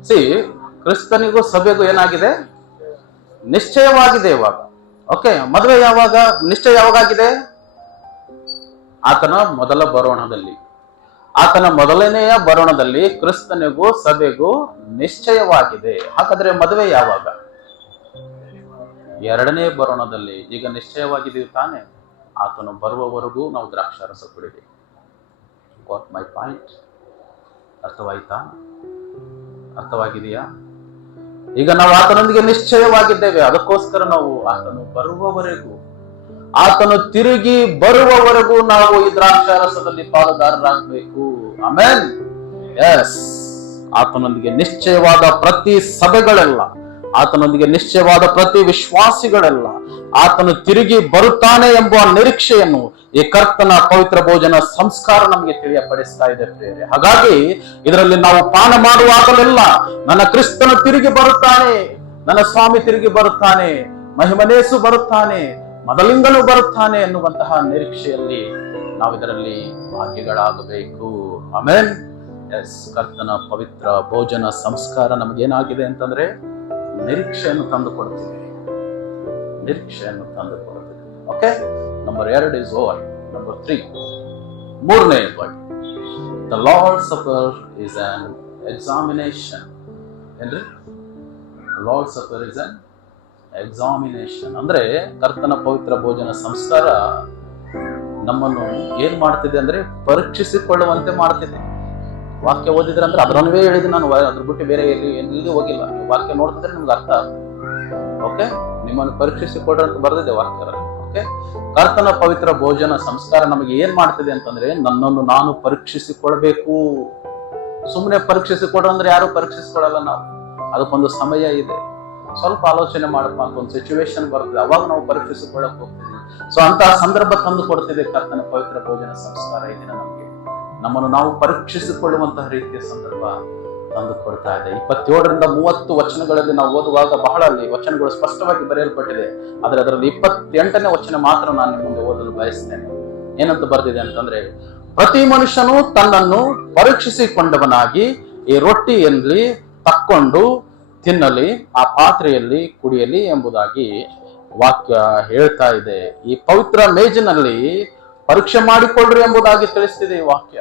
ಸಿ, ಕ್ರಿಸ್ತನಿಗೂ ಸಭೆಗೂ ಏನಾಗಿದೆ? ನಿಶ್ಚಯವಾಗಿದೆ ಇವಾಗ. ಓಕೆ, ಮದುವೆ ಯಾವಾಗ? ನಿಶ್ಚಯ ಯಾವಾಗಿದೆ? ಆತನ ಮೊದಲ ಬರೋಣದಲ್ಲಿ. ಆತನ ಮೊದಲನೆಯ ಬರೋಣದಲ್ಲಿ ಕ್ರಿಸ್ತನಿಗೂ ಸಭೆಗೂ ನಿಶ್ಚಯವಾಗಿದೆ. ಹಾಗಾದ್ರೆ ಮದುವೆ ಯಾವಾಗ? ಎರಡನೇ ಬರೋಣದಲ್ಲಿ. ಈಗ ನಿಶ್ಚಯವಾಗಿದೆಯು ತಾನೆ? ಆತನು ಬರುವವರೆಗೂ ನಾವು ದ್ರಾಕ್ಷಾರಸ ಕುಡಿಬೇಕು. Got my point? ಅರ್ಥವಾಯ್ತಾ? ಅರ್ಥವಾಗಿದೆಯಾ? ಈಗ ನಾವು ಆತನೊಂದಿಗೆ ನಿಶ್ಚಯವಾಗಿದ್ದೇವೆ. ಅದಕ್ಕೋಸ್ಕರ ನಾವು ಆತನು ಬರುವವರೆಗೂ, ಆತನು ತಿರುಗಿ ಬರುವವರೆಗೂ ನಾವು ಈ ದ್ರಾಕ್ಷಾರಸದಲ್ಲಿ ಪಾಲುದಾರರಾಗಬೇಕು. ಆಮೆನ್. ಎಸ್, ಆತನೊಂದಿಗೆ ನಿಶ್ಚಯವಾದ ಪ್ರತಿ ಸಭೆಗಳೆಲ್ಲ, ಆತನೊಂದಿಗೆ ನಿಶ್ಚಯವಾದ ಪ್ರತಿ ವಿಶ್ವಾಸಿಗಳೆಲ್ಲ ಆತನು ತಿರುಗಿ ಬರುತ್ತಾನೆ ಎಂಬ ನಿರೀಕ್ಷೆಯನ್ನು ಈ ಕರ್ತನ ಪವಿತ್ರ ಭೋಜನ ಸಂಸ್ಕಾರ ನಮಗೆ ತಿಳಿಯಪಡಿಸ್ತಾ ಇದೆ ಪ್ರಿಯರೇ. ಹಾಗಾಗಿ ಇದರಲ್ಲಿ ನಾವು ಪಾನ ಮಾಡುವಾಗಲೆಲ್ಲ ನನ್ನ ಕ್ರಿಸ್ತನು ತಿರುಗಿ ಬರುತ್ತಾನೆ, ನನ್ನ ಸ್ವಾಮಿ ತಿರುಗಿ ಬರುತ್ತಾನೆ, ಮಹಿಮನೇಸು ಬರುತ್ತಾನೆ, ಮೊದಲಿಂದಲೂ ಬರುತ್ತಾನೆ ಎನ್ನುವಂತಹ ನಿರೀಕ್ಷೆಯಲ್ಲಿ ನಾವು ಇದರಲ್ಲಿ ಭಾಗ್ಯಗಳಾಗಬೇಕು. ಆಮೆನ್. ಎಸ್, ಕರ್ತನ ಪವಿತ್ರ ಭೋಜನ ಸಂಸ್ಕಾರ ನಮಗೇನಾಗಿದೆ ಅಂತಂದ್ರೆ ನಿರೀಕ್ಷೆಯನ್ನು ತಂದು ಕೊಡ್ತೀವಿ, ನಿರೀಕ್ಷೆಯನ್ನು ತಂದು ಕೊಡ್ತೀವಿ. Okay, number 2 is over. Number 3, ಮೂರನೇ point, the Lord supper is an examination. ಏನ್ರಿ? Lord supper is an examination ಅಂದ್ರೆ ಕರ್ತನ ಪವಿತ್ರ ಭೋಜನ ಸಂಸ್ಕಾರ ನಮ್ಮನ್ನು ಏನ್ ಮಾಡ್ತಿದೆ ಅಂದ್ರೆ ಪರೀಕ್ಷಿಸಿಕೊಳ್ಳುವಂತೆ ಮಾಡ್ತಿದೆ. ವಾಕ್ಯ ಓದಿದ್ರೆ ಅಂದ್ರೆ ಅದರನ್ನೇ ಹೇಳಿದ್ರೆ, ನಾನು ಅದ್ರ ಬಿಟ್ಟು ಬೇರೆ ಎಲ್ಲಿ ಹೋಗಿಲ್ಲ. ನೀವು ವಾಕ್ಯ ನೋಡ್ತಿದ್ರೆ ನಿಮ್ಗೆ ಅರ್ಥ ಆಗ್ತದೆ. ಓಕೆ, ನಿಮ್ಮನ್ನು ಪರೀಕ್ಷಿಸಿಕೊಳ್ಳ್ರಿ ಅಂತ ಬರೆದಿದೆ ವಾಕ್ಯದಲ್ಲಿ. ಓಕೆ, ಕರ್ತನ ಪವಿತ್ರ ಭೋಜನ ಸಂಸ್ಕಾರ ನಮಗೆ ಏನ್ ಮಾಡ್ತಿದೆ ಅಂತಂದ್ರೆ ನನ್ನನ್ನು ನಾನು ಪರೀಕ್ಷಿಸಿಕೊಳ್ಬೇಕು. ಸುಮ್ಮನೆ ಪರೀಕ್ಷಿಸಿಕೊಡ್ರ ಅಂದ್ರೆ ಯಾರು ಪರೀಕ್ಷಿಸಿಕೊಳ್ಳಲ್ಲ. ನಾವು ಅದಕ್ಕೊಂದು ಸಮಯ ಇದೆ, ಸ್ವಲ್ಪ ಆಲೋಚನೆ ಮಾಡಪ್ಪ ಅಂತ ಒಂದು ಸಿಚುವೇಶನ್ ಬರ್ತದೆ, ಅವಾಗ ನಾವು ಪರೀಕ್ಷಿಸಿಕೊಳ್ಳಕ್ ಹೋಗ್ತೀವಿ. ಸೊ ಅಂತ ಸಂದರ್ಭ ತಂದು ಕೊಡ್ತಿದೆ ಕರ್ತನ ಪವಿತ್ರ ಭೋಜನ ಸಂಸ್ಕಾರ. ಈ ದಿನ ನಮಗೆ ನಮ್ಮನ್ನು ನಾವು ಪರೀಕ್ಷಿಸಿಕೊಳ್ಳುವಂತಹ ರೀತಿಯ ಸಂದರ್ಭ ತಂದು ಕೊಡ್ತಾ ಇದೆ. 27ರಿಂದ 30 ವಚನಗಳಲ್ಲಿ ನಾವು ಓದುವಾಗ ಬಹಳ ಅಲ್ಲಿ ವಚನಗಳು ಸ್ಪಷ್ಟವಾಗಿ ಬರೆಯಲ್ಪಟ್ಟಿದೆ. ಆದ್ರೆ ಅದರಲ್ಲಿ 28ನೇ ವಚನ ಮಾತ್ರ ನಾನು ನಿಮ್ಮ ಮುಂದೆ ಓದಲು ಬಯಸ್ತೇನೆ. ಏನಂತ ಬರ್ದಿದೆ ಅಂತಂದ್ರೆ, ಪ್ರತಿ ಮನುಷ್ಯನು ತನ್ನನ್ನು ಪರೀಕ್ಷಿಸಿಕೊಂಡವನಾಗಿ ಈ ರೊಟ್ಟಿಯಲ್ಲಿ ತಕ್ಕೊಂಡು ತಿನ್ನಲಿ, ಆ ಪಾತ್ರೆಯಲ್ಲಿ ಕುಡಿಯಲಿ ಎಂಬುದಾಗಿ ವಾಕ್ಯ ಹೇಳ್ತಾ ಇದೆ. ಈ ಪವಿತ್ರ ಮೇಜಿನಲ್ಲಿ ಪರೀಕ್ಷೆ ಮಾಡಿಕೊಳ್ಳ್ರಿ ಎಂಬುದಾಗಿ ತಿಳಿಸ್ತಿದೆ ಈ ವಾಕ್ಯ.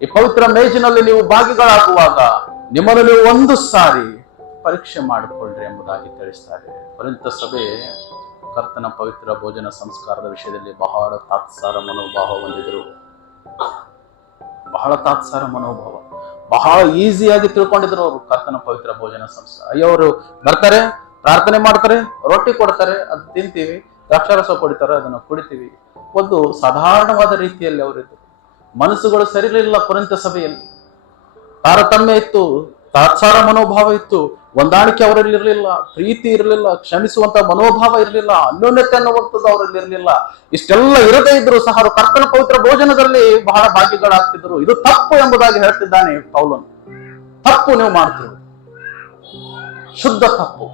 ಈ ಪವಿತ್ರ ಮೇಜಿನಲ್ಲಿ ನೀವು ಭಾಗಿಗಳಾಗುವಾಗ ನಿಮ್ಮನ್ನು ನೀವು ಒಂದು ಸಾರಿ ಪರೀಕ್ಷೆ ಮಾಡಿಕೊಳ್ಳ್ರಿ ಎಂಬುದಾಗಿ ತಿಳಿಸ್ತಾರೆ. ಕೊರಿಂಥ ಸಭೆ ಕರ್ತನ ಪವಿತ್ರ ಭೋಜನ ಸಂಸ್ಕಾರದ ವಿಷಯದಲ್ಲಿ ಬಹಳ ತಾತ್ಸಾರ ಮನೋಭಾವ ಹೊಂದಿದ್ರು. ಬಹಳ ತಾತ್ಸಾರ ಮನೋಭಾವ, ಬಹಳ ಈಸಿಯಾಗಿ ತಿಳ್ಕೊಂಡಿದ್ರು ಅವರು ಕರ್ತನ ಪವಿತ್ರ ಭೋಜನ ಸಂಸ್ಕಾರ. ಅಯ್ಯೋ, ಅವರು ಬರ್ತಾರೆ, ಪ್ರಾರ್ಥನೆ ಮಾಡ್ತಾರೆ, ರೊಟ್ಟಿ ಕೊಡ್ತಾರೆ, ಅದು ತಿಂತೀವಿ, ದ್ರಾಕ್ಷಾರಸ ಕೊಡ್ತಾರೆ, ಅದನ್ನು ಕುಡಿತೀವಿ. ಒಂದು ಸಾಧಾರಣವಾದ ರೀತಿಯಲ್ಲಿ ಅವರಿದ್ರು. ಮನಸ್ಸುಗಳು ಸರಿಲಿಲ್ಲ. ಕೊರಿಂಥ ಸಭೆಯಲ್ಲಿ ತಾರತಮ್ಯ ಇತ್ತು, ತಾತ್ಸಾರ ಮನೋಭಾವ ಇತ್ತು, ಹೊಂದಾಣಿಕೆ ಅವರಲ್ಲಿ ಇರಲಿಲ್ಲ, ಪ್ರೀತಿ ಇರಲಿಲ್ಲ, ಕ್ಷಮಿಸುವಂತ ಮನೋಭಾವ ಇರಲಿಲ್ಲ, ಅನ್ಯೋನ್ಯತೆ ಅನ್ನುವಂಥದ್ದು ಅವರಲ್ಲಿ ಇರಲಿಲ್ಲ. ಇಷ್ಟೆಲ್ಲ ಇರದೇ ಇದ್ರು ಸಹ ಅವರು ಕರ್ತನ ಪವಿತ್ರ ಭೋಜನದಲ್ಲಿ ಬಹಳ ಭಾಗ್ಯಗಳಾಗ್ತಿದ್ರು. ಇದು ತಪ್ಪು ಎಂಬುದಾಗಿ ಹೇಳ್ತಿದ್ದಾನೆ ಪೌಲನು. ತಪ್ಪು ನೀವು ಮಾಡ್ತಿರು, ಶುದ್ಧ ತಪ್ಪು.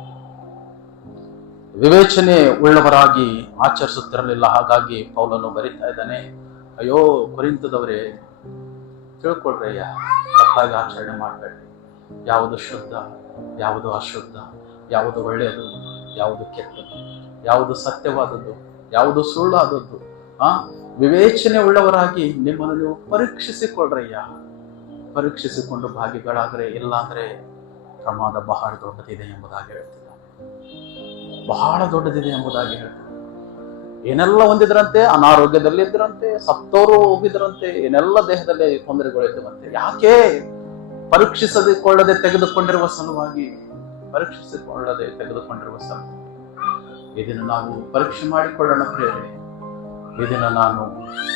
ವಿವೇಚನೆ ಉಳ್ಳವರಾಗಿ ಆಚರಿಸುತ್ತಿರಲಿಲ್ಲ. ಹಾಗಾಗಿ ಪೌಲನು ಬರೀತಾ ಇದ್ದಾನೆ, ಅಯ್ಯೋ ಕೊರಿಂಥದವರೇ, ತಿಳ್ಕೊಳ್ರಯ್ಯ, ತಪ್ಪಾಗಿ ಆಚರಣೆ ಮಾಡಬೇಡಿ. ಯಾವುದು ಶುದ್ಧ, ಯಾವುದು ಅಶುದ್ಧ, ಯಾವುದು ಒಳ್ಳೆಯದು, ಯಾವುದು ಕೆಟ್ಟದ್ದು, ಯಾವುದು ಸತ್ಯವಾದದ್ದು, ಯಾವುದು ಸುಳ್ಳಾದದ್ದು, ವಿವೇಚನೆ ಉಳ್ಳವರಾಗಿ ನಿಮ್ಮನ್ನು ನೀವು ಪರೀಕ್ಷಿಸಿಕೊಳ್ಳ್ರಯ್ಯ. ಪರೀಕ್ಷಿಸಿಕೊಂಡು ಭಾಗಿಗಳಾದರೆ, ಇಲ್ಲಾಂದ್ರೆ ಪ್ರಮಾದ ಬಹಳ ದೊಡ್ಡದಿದೆ ಎಂಬುದಾಗಿ ಹೇಳ್ತಿದ್ದ. ಬಹಳ ದೊಡ್ಡದಿದೆ ಎಂಬುದಾಗಿ ಹೇಳ್ತಿದ್ದ. ಏನೆಲ್ಲ ಹೊಂದಿದ್ರಂತೆ, ಅನಾರೋಗ್ಯದಲ್ಲಿದ್ದರಂತೆ, ಸತ್ತೋರು ಹೋಗಿದ್ರಂತೆ, ಏನೆಲ್ಲ ದೇಹದಲ್ಲಿ ತೊಂದರೆಗಳಿದ್ದವಂತೆ. ಯಾಕೆ? ಪರೀಕ್ಷಿಸಿಕೊಳ್ಳದೆ ತೆಗೆದುಕೊಂಡಿರುವ ಸಲುವಾಗಿ. ಪರೀಕ್ಷಿಸಿಕೊಳ್ಳದೆ ತೆಗೆದುಕೊಂಡಿರುವ ಸಲುವಾಗಿ. ಇದನ್ನು ನಾವು ಪರೀಕ್ಷೆ ಮಾಡಿಕೊಳ್ಳೋಣ ಪ್ರಿಯರೇ. ಇದನ್ನು ನಾನು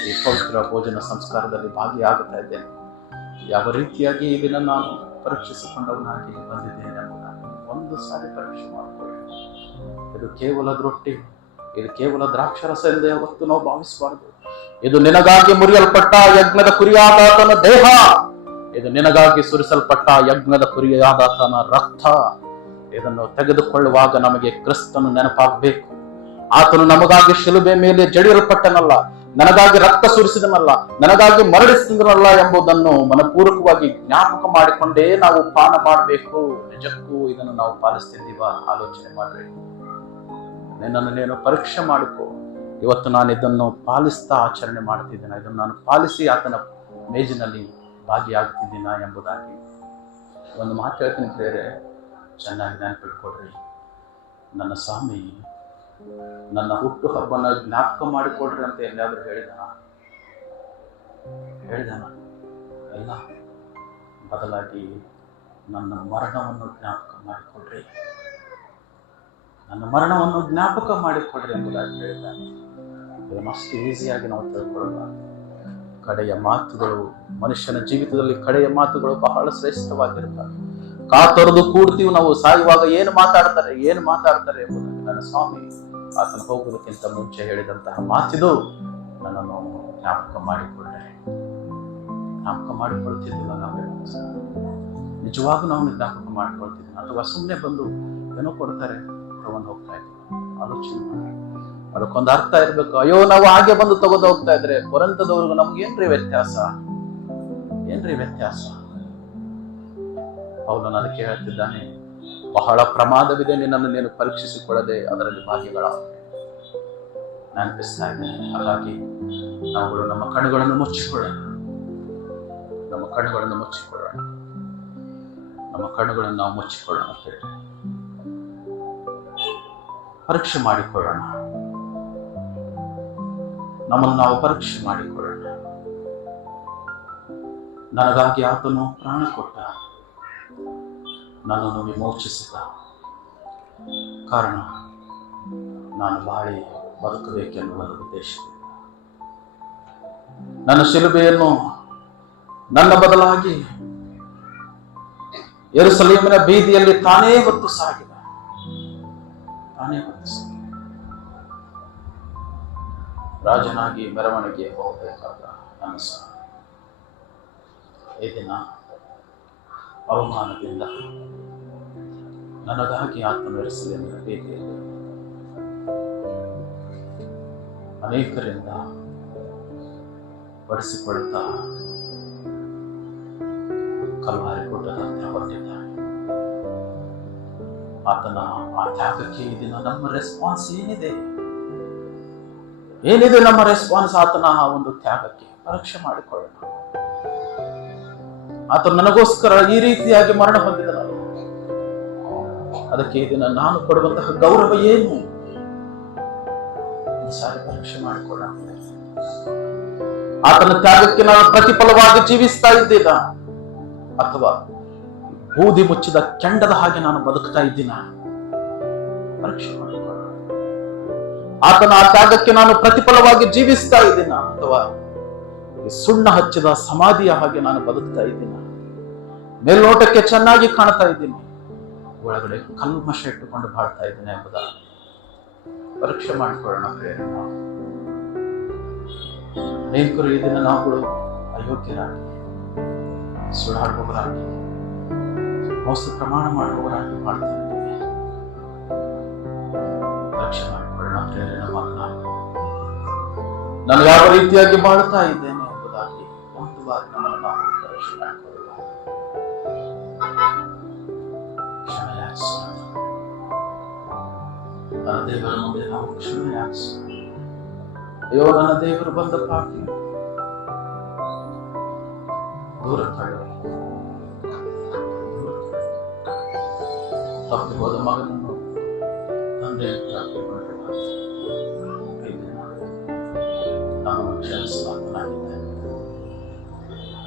ಈ ಪವಿತ್ರ ಭೋಜನ ಸಂಸ್ಕಾರದಲ್ಲಿ ಭಾಗಿಯಾಗುತ್ತಾ ಇದ್ದೇನೆ. ಯಾವ ರೀತಿಯಾಗಿ ಇದನ್ನು ನಾನು ಪರೀಕ್ಷಿಸಿಕೊಂಡವನಾಗಿ ಬಂದಿದ್ದೇನೆ ಎಂಬುದಾಗಿ ಒಂದು ಸಾರಿ ಪರೀಕ್ಷೆ ಮಾಡಿಕೊಳ್ಳಿ. ಇದು ಕೇವಲ ರೊಟ್ಟಿ, ಇದು ಕೇವಲ ದ್ರಾಕ್ಷರಸ ಎಂದು ಯಾವತ್ತು ನಾವು ಭಾವಿಸಬಾರದು. ಇದು ನಿನಗಾಗಿ ಮುರಿಯಲ್ಪಟ್ಟ ಯಜ್ಞದ ಕುರಿಯಾದಾತನ ದೇಹ, ಇದು ನಿನಗಾಗಿ ಸುರಿಸಲ್ಪಟ್ಟ ಯಜ್ಞದ ಕುರಿಯಾದಾತನ ರಕ್ತ. ಇದನ್ನು ತೆಗೆದುಕೊಳ್ಳುವಾಗ ನಮಗೆ ಕ್ರಿಸ್ತನು ನೆನಪಾಗಬೇಕು. ಆತನು ನಮಗಾಗಿ ಶಿಲುಬೆ ಮೇಲೆ ಜಡಿಯಲ್ಪಟ್ಟನಲ್ಲ, ನನಗಾಗಿ ರಕ್ತ ಸುರಿಸಿದನಲ್ಲ, ನನಗಾಗಿ ಮರಳಿಸಿದನಲ್ಲ ಎಂಬುದನ್ನು ಮನಪೂರ್ವಕವಾಗಿ ಜ್ಞಾಪಕ ಮಾಡಿಕೊಂಡೇ ನಾವು ಪಾನ ಮಾಡಬೇಕು. ನಿಜಕ್ಕೂ ಇದನ್ನು ನಾವು ಪಾಲಿಸ್ತಿದ್ದೀವ? ಆಲೋಚನೆ ಮಾಡಬೇಕು. ನಿನ್ನನ್ನು ನೀನು ಪರೀಕ್ಷೆ ಮಾಡಿಕೊ. ಇವತ್ತು ನಾನು ಇದನ್ನು ಪಾಲಿಸ್ತಾ ಆಚರಣೆ ಮಾಡ್ತಿದ್ದೇನೆ, ಇದನ್ನು ನಾನು ಪಾಲಿಸಿ ಆತನ ಮೇಜಿನಲ್ಲಿ ಭಾಗಿಯಾಗ್ತಿದ್ದೀನ ಎಂಬುದಾಗಿ. ಒಂದು ಮಾತು ಹೇಳ್ತೀನಿ ಬೇರೆ, ಚೆನ್ನಾಗಿ ನೆನಪಿಟ್ಕೊಡ್ರಿ. ನನ್ನ ಸ್ವಾಮಿ ನನ್ನ ಹುಟ್ಟು ಹಬ್ಬನ ಜ್ಞಾಪಕ ಮಾಡಿಕೊಡ್ರಿ ಅಂತ ಎಲ್ಲಾದ್ರೂ ಹೇಳಿದಾನ? ಎಲ್ಲ. ಬದಲಾಗಿ ನನ್ನ ಮರಣವನ್ನು ಜ್ಞಾಪಕ ಮಾಡಿಕೊಡ್ರಿ, ನನ್ನ ಮರಣವನ್ನು ಜ್ಞಾಪಕ ಮಾಡಿಕೊಡ್ರಿ ಎಂಬುದಾಗಿ ಹೇಳಿದ್ದಾನೆ. ಇದನ್ನು ಅಷ್ಟು ಈಸಿಯಾಗಿ ನಾವು ತಿಳ್ಕೊಳ್ಳೋಣ. ಕಡೆಯ ಮಾತುಗಳು, ಮನುಷ್ಯನ ಜೀವಿತದಲ್ಲಿ ಕಡೆಯ ಮಾತುಗಳು ಬಹಳ ಶ್ರೇಷ್ಠವಾಗಿರುತ್ತವೆ. ಕಾತೊರೆದು ಕೂಡ್ತೀವಿ ನಾವು, ಸಾಯುವಾಗ ಏನು ಮಾತಾಡ್ತಾರೆ ಎಂಬುದಾಗಿ. ನನ್ನ ಸ್ವಾಮಿ ಆತನ ಹೋಗುವುದಕ್ಕಿಂತ ಮುಂಚೆ ಹೇಳಿದಂತಹ ಮಾತಿದು, ನನ್ನನ್ನು ಜ್ಞಾಪಕ ಮಾಡಿಕೊಂಡ್ರೆ. ಜ್ಞಾಪಕ ಮಾಡಿಕೊಳ್ತಿದ್ದಿಲ್ಲ ನಾವೆಲ್ಲ. ನಿಜವಾಗೂ ನಾವು ಜ್ಞಾಪಕ ಮಾಡಿಕೊಳ್ತಿದ್ದೀವಿ ಅಥವಾ ಸುಮ್ಮನೆ ಬಂದು ಏನೋ ಕೊಡ್ತಾರೆ ತಗೊಂಡು ಹೋಗ್ತಾ ಇದ್ದೀವಿ? ಆಲೋಚನೆ ಮಾಡಿ. ಅದಕ್ಕೊಂದು ಅರ್ಥ ಇರ್ಬೇಕು. ಅಯ್ಯೋ, ನಾವು ಹಾಗೆ ಬಂದು ತಗೊಂಡು ಹೋಗ್ತಾ ಇದ್ರೆ ಕೊರಂತದವ್ರಿಗೂ ನಮ್ಗೇನ್ರಿ ವ್ಯತ್ಯಾಸ? ಪೌಲನು ಅದಕ್ಕೆ ಹೇಳ್ತಿದ್ದಾನೆ, ಬಹಳ ಪ್ರಮಾದವಿದೆ, ನಿನ್ನನ್ನು ನೀನು ಪರೀಕ್ಷಿಸಿಕೊಳ್ಳದೆ ಅದರಲ್ಲಿ ಭಾಗಿಗಳಾಗ ನೆನಪಿಸ್ತಾ ಇದ್ದೇನೆ. ಹಾಗಾಗಿ ನಾವುಗಳು ನಮ್ಮ ಕಣ್ಣುಗಳನ್ನು ಮುಚ್ಚಿಕೊಳ್ಳೋಣ, ನಮ್ಮ ಕಣ್ಣುಗಳನ್ನು ನಾವು ಮುಚ್ಚಿಕೊಳ್ಳೋಣ. ಪರೀಕ್ಷೆ ಮಾಡಿಕೊಳ್ಳೋಣ, ನಮ್ಮನ್ನು ನಾವು ಪರೀಕ್ಷೆ ಮಾಡಿಕೊಳ್ಳೋಣ. ನನಗಾಗಿ ಆತನು ಪ್ರಾಣ ಕೊಟ್ಟ, ನನ್ನನ್ನು ವಿಮೋಚಿಸಿದ. ಕಾರಣ ನಾನು ಬಾಳಿ ಬದುಕಬೇಕೆನ್ನುವ ಉದ್ದೇಶದಿಂದ ನನ್ನ ಶಿಲುಬೆಯನ್ನು ನನ್ನ ಬದಲಾಗಿ ಯೆರೂಸಲೇಮಿನ ಬೀದಿಯಲ್ಲಿ ತಾನೇ ಹೊತ್ತು ಸಾಗಿದ. ರಾಜನಾಗಿ ಮೆರವಣಿಗೆ ಹೋಗಬೇಕಾದ ನನ್ನ ಈ ದಿನ ಅವಮಾನದಿಂದ ನನಗಾಗಿ ಆತನು ಯೆರೂಸಲೇಮಿನ ಬೀದಿಯಲ್ಲಿ ಅನೇಕರಿಂದ ಬಡಿಸಿಕೊಳ್ಳುತ್ತಾ ಕಲ್ವಾರಿ ಗುಡ್ಡದ ಹತ್ತಿರ ಹೊರಟಿದ್ದಾನೆ. ಆತನ ಆ ತ್ಯಾಗಕ್ಕೆ ಈ ದಿನ ನಮ್ಮ ರೆಸ್ಪಾನ್ಸ್ ಏನಿದೆ ನಮ್ಮ ರೆಸ್ಪಾನ್ಸ್ ಆತನ ಆ ಒಂದು ತ್ಯಾಗಕ್ಕೆ ಪರೀಕ್ಷೆ ಮಾಡಿಕೊಳ್ಳೋಣ. ಆತ ನನಗೋಸ್ಕರ ಈ ರೀತಿಯಾಗಿ ಮರಣ ಹೊಂದಿದನಲ್ಲ, ಅದಕ್ಕೆ ಈ ದಿನ ನಾನು ಕೊಡುವಂತಹ ಗೌರವ ಏನು? ಈ ಸಾರಿ ಪರೀಕ್ಷೆ ಮಾಡಿಕೊಳ್ಳೋಣ. ಆತನ ತ್ಯಾಗಕ್ಕೆ ನಾನು ಪ್ರತಿಫಲವಾಗಿ ಜೀವಿಸ್ತಾ ಇದ್ದೀನ, ಅಥವಾ ಬೂದಿ ಮುಚ್ಚಿದ ಕೆಂಡದ ಹಾಗೆ ನಾನು ಬದುಕ್ತಾ ಇದ್ದೀನ? ಪರೀಕ್ಷೆ ಮಾಡಿಕೊಳ್ಳೋಣ. ಆತನ ಆ ತ್ಯಾಗಕ್ಕೆ ನಾನು ಪ್ರತಿಫಲವಾಗಿ ಜೀವಿಸ್ತಾ ಇದ್ದೀನ, ಅಥವಾ ಸುಣ್ಣ ಹಚ್ಚಿದ ಸಮಾಧಿಯ ಹಾಗೆ ನಾನು ಬದುಕ್ತಾ ಇದ್ದೀನ? ಮೇಲ್ನೋಟಕ್ಕೆ ಚೆನ್ನಾಗಿ ಕಾಣ್ತಾ ಇದ್ದೀನಿ, ಒಳಗಡೆ ಕಲ್ಮಶ ಇಟ್ಟುಕೊಂಡು ಬಾಳ್ತಾ ಇದ್ದೀನಿ ಎಂಬುದ ಪರೀಕ್ಷೆ ಮಾಡಿಕೊಳ್ಳೋಣ. ಅನೇಕರು ಈ ದಿನ ನಾವುಗಳು ಅಯೋಗ್ಯರಾಗಿ, ಸುಳ್ಳಾಡುವವರಾಗಿ, ಮೋಸ ಪ್ರಮಾಣ ಮಾಡುವವರಾಗಿ ಮಾಡ್ತಾ ಇದ್ದೀವಿ. ಪರೀಕ್ಷೆ ಮಾಡಿಕೊಳ್ಳೋಣ. ನಾನು ಯಾವ ರೀತಿಯಾಗಿ ಬಾಳ್ತಾ ಇದ್ದೇನೆ ಎಂಬುದಾಗಿ ಒಂದು ಬಾರಿ ನಮ್ಮನ್ನು ನಾವು ಪರೀಕ್ಷೆ ಮಾಡಿಕೊಳ್ಳುವ. ನನ್ನ ದೇವರ ಮುಂದೆ ನಾವು ಕ್ಷಮೆ ಯಾಚಿಸೋಣ. ಅಯ್ಯೋ, ನನ್ನ ದೇವರು ಬಂದ ಪಾಪಿ, ದೂರ ತಳ್ಳುವ, ತಪ್ಪಿ ಹೋದ ಮಗನನ್ನು ತಂದೆ ನಮ್ಮನ್ನು ಕ್ಷಮಿಸುವಾತನಾಗಿದ್ದಾನೆ,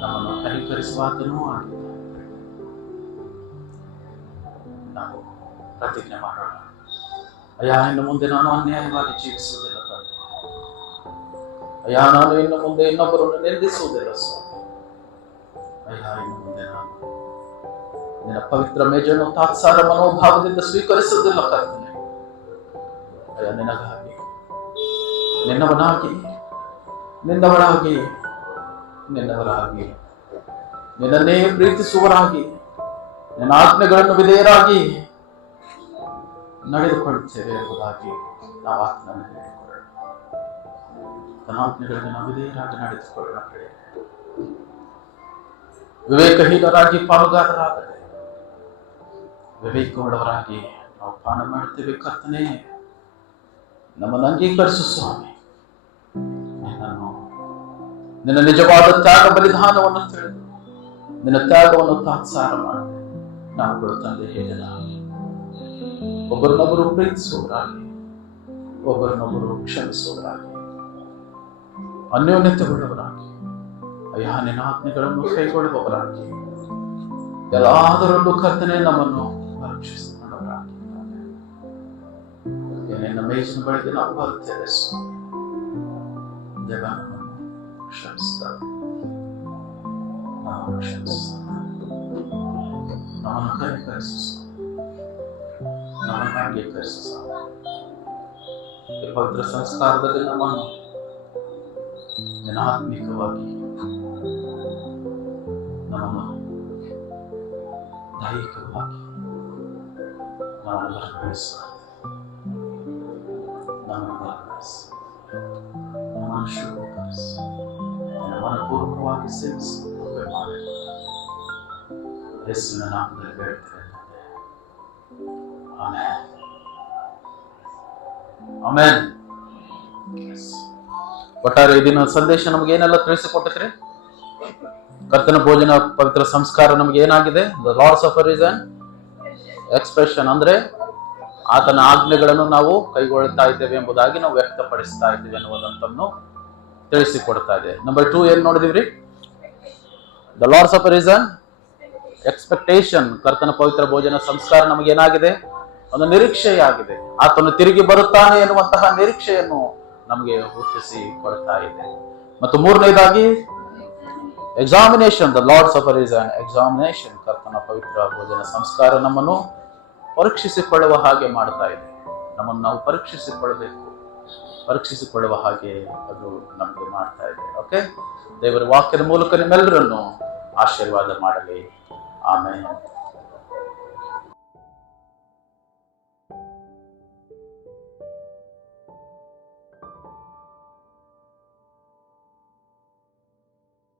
ನಮ್ಮನ್ನು ಕನಿಕರಿಸುವಾತನೂ ಆಗಿದ್ದಾನೆ. ನಾವು ಪ್ರತಿಜ್ಞೆ ಮಾಡೋಣ. ಅಯ್ಯ, ಇನ್ನು ಮುಂದೆ ನಾನು ಅನ್ಯಾಯವಾಗಿ ಜೀವಿಸುವುದಿಲ್ಲ ತಂದೆ. ಅಯ್ಯ, ನಾನು ಇನ್ನು ಮುಂದೆ ಇನ್ನೊಬ್ಬರನ್ನು ನಿಂದಿಸುವುದಿಲ್ಲ ಸ್ವಾಮಿ. ಅಯ್ಯ, ಇನ್ನು ಮುಂದೆ ನಾನು ನಿನ್ನ ಪವಿತ್ರ ಮೇಜನ್ನು ತಾತ್ಸಾರ ಮನೋಭಾವದಿಂದ ಸ್ವೀಕರಿಸುವುದಿಲ್ಲ ಕರ್ತನೆ. ಅಯ್ಯ, ನಿನಗಾಗಿ, ನಿನ್ನವನಾಗಿ, ನಿನ್ನವರಾಗಿ, ನಿನ್ನವರಾಗಿ, ನಿನ್ನನ್ನೇ ಪ್ರೀತಿಸುವರಾಗಿ, ನಿನ್ನ ಆಜ್ಞೆಗಳನ್ನು ವಿಧೇಯರಾಗಿ ನಡೆದುಕೊಳ್ಳುತ್ತೇವೆ ಎಂಬುದಾಗಿ ನಾವು ಆತ್ಮನಲ್ಲಿ ಹೇಳಿಕೊಳ್ಳೋಣ. ತನ್ನ ಆಜ್ಞೆಗಳಿಗೆ ನಾವು ವಿಧೇಯರಾಗಿ ನಡೆದುಕೊಳ್ಳೋಣ. ವಿವೇಕಹೀನರಾಗಿ ಪಾಲುಗಾರರಾದರೆ ವಿವೇಕವುಳ್ಳವರಾಗಿ ನಾವು ಪಾನ ಮಾಡುತ್ತೇವೆ. ಕರ್ತನೆ, ನಮ್ಮನ್ನು ಅಂಗೀಕರಿಸು ಸ್ವಾಮಿ. ನಿನ್ನ ನಿಜವಾದ ತ್ಯಾಗ ಬಲಿದಾನವನ್ನು ತಿಳಿದು ನಿನ್ನ ತ್ಯಾಗವನ್ನು ತಾತ್ಸಾರ ಮಾಡಿದೆ ನಾವುಗಳು ತಂದೆ ಹೇಳಿದ ಒಬ್ಬರನ್ನೊಬ್ಬರು ಪ್ರೀತಿಸುವವರಾಗಿ, ಒಬ್ಬರನ್ನೊಬ್ಬರು ಕ್ಷಮಿಸುವವರಾಗಿ, ಅನ್ಯೋನ್ಯತೆಗೊಳ್ಳುವವರಾಗಿ, ಅಯ್ಯ ನಿನ್ನ ಆಜ್ಞೆಗಳನ್ನು ಕೈಗೊಳ್ಳುವವರಾಗಿ, ಎಲ್ಲಾದರಲ್ಲೂ ಕರ್ತನೆ ನಮ್ಮನ್ನು ಪರೀಕ್ಷಿಸಿಕೊಂಡವರಾಗಿ ನಿನ್ನ ಮೇಜಿನ ಬಳಿಗೆ ನಾವು ಬರುತ್ತೇವೆ ಸ್ವಾಮಿ. ದೇವ ನಮ್ಮನ್ನು ಕ್ಷಮಿಸ್ತಾರೆ, ನಾವು ಕ್ಷಮಿಸ್ತಾರೆ, ನಮ್ಮನ್ನು ಕನಿಕರಿಸು, ನಮ್ಮನ್ನು ಅಂಗೀಕರಿಸು. ಈ ಪವಿತ್ರ ಸಂಸ್ಕಾರದಲ್ಲಿ ನಮ್ಮನ್ನು ನಿನ್ನ ಆತ್ಮಿಕವಾಗಿ, ನಮ್ಮನ್ನು ದೈಹಿಕವಾಗಿ ನಮ್ಮನ್ನು ಬಲಪಡಿಸು, ನಮ್ಮನ್ನು ಬಲಪಡಿಸು, ನಮ್ಮನ್ನು ಶುದ್ಧೀಕರಿಸು, ಮನಪೂರ್ವಕವಾಗಿ ಸೇವಿಸಿ ಮಾಡಿ ಯೇಸುವಿನ ನಾಮದಲ್ಲಿ ಬೇಡ್ತೇವೆ. ಆಮೆನ್. ಆಮೆನ್. ಒಟ್ಟಾರೆ ಈ ದಿನ ಸಂದೇಶ ನಮ್ಗೆ ಏನೆಲ್ಲ ತಿಳಿಸಿಕೊಟ್ಟಿದ್ರಿ? ಕರ್ತನ ಭೋಜನ ಪವಿತ್ರ ಸಂಸ್ಕಾರ ನಮ್ಗೆ ಏನಾಗಿದೆ? The Lord's of reason expression, ಅಂದ್ರೆ ಆತನ ಆಜ್ಞೆಗಳನ್ನು ನಾವು ಕೈಗೊಳ್ತಾ ಇದ್ದೇವೆ ಎಂಬುದಾಗಿ ನಾವು ವ್ಯಕ್ತಪಡಿಸ್ತಾ ಇದ್ದೇವೆ ಅನ್ನುವುದಂತನ್ನು ತಿಳಿಸಿಕೊಡ್ತಾ ಇದೆ. ನಂಬರ್ 2 ಏನ್ ನೋಡಿದಿವ್ರಿ? The Lord's of reason expectation. ಕರ್ತನ ಪವಿತ್ರ ಭೋಜನ ಸಂಸ್ಕಾರ ನಮಗೆ ಏನಾಗಿದೆ? ಒಂದು ನಿರೀಕ್ಷೆಯಾಗಿದೆ. ಆತನು ತಿರುಗಿ ಬರುತ್ತಾನೆ ಎನ್ನುವಂತಹ ನಿರೀಕ್ಷೆಯನ್ನು ನಮಗೆ ಹುಟ್ಟಿಸಿ ಕೊಡ್ತಾ ಇದೆ. ಮತ್ತು ಮೂರನೇದಾಗಿ examination, the Lord's of reason examination. ಕರ್ತನ ಪವಿತ್ರ ಭೋಜನ ಸಂಸ್ಕಾರ ನಮ್ಮನ್ನು ಪರೀಕ್ಷಿಸಿಕೊಳ್ಳುವ ಹಾಗೆ ಮಾಡ್ತಾ ಇದೆ. ನಮ್ಮನ್ನು ನಾವು ಪರೀಕ್ಷಿಸಿಕೊಳ್ಳುವ ಹಾಗೆ ಅದು ನಮಗೆ ಮಾಡ್ತಾ ಇದೆ. ಓಕೆ, ದೇವರ ವಾಕ್ಯದ ಮೂಲಕ ನಿಮ್ಮೆಲ್ಲರನ್ನು ಆಶೀರ್ವಾದ ಮಾಡಲಿ. ಆಮೆನ್.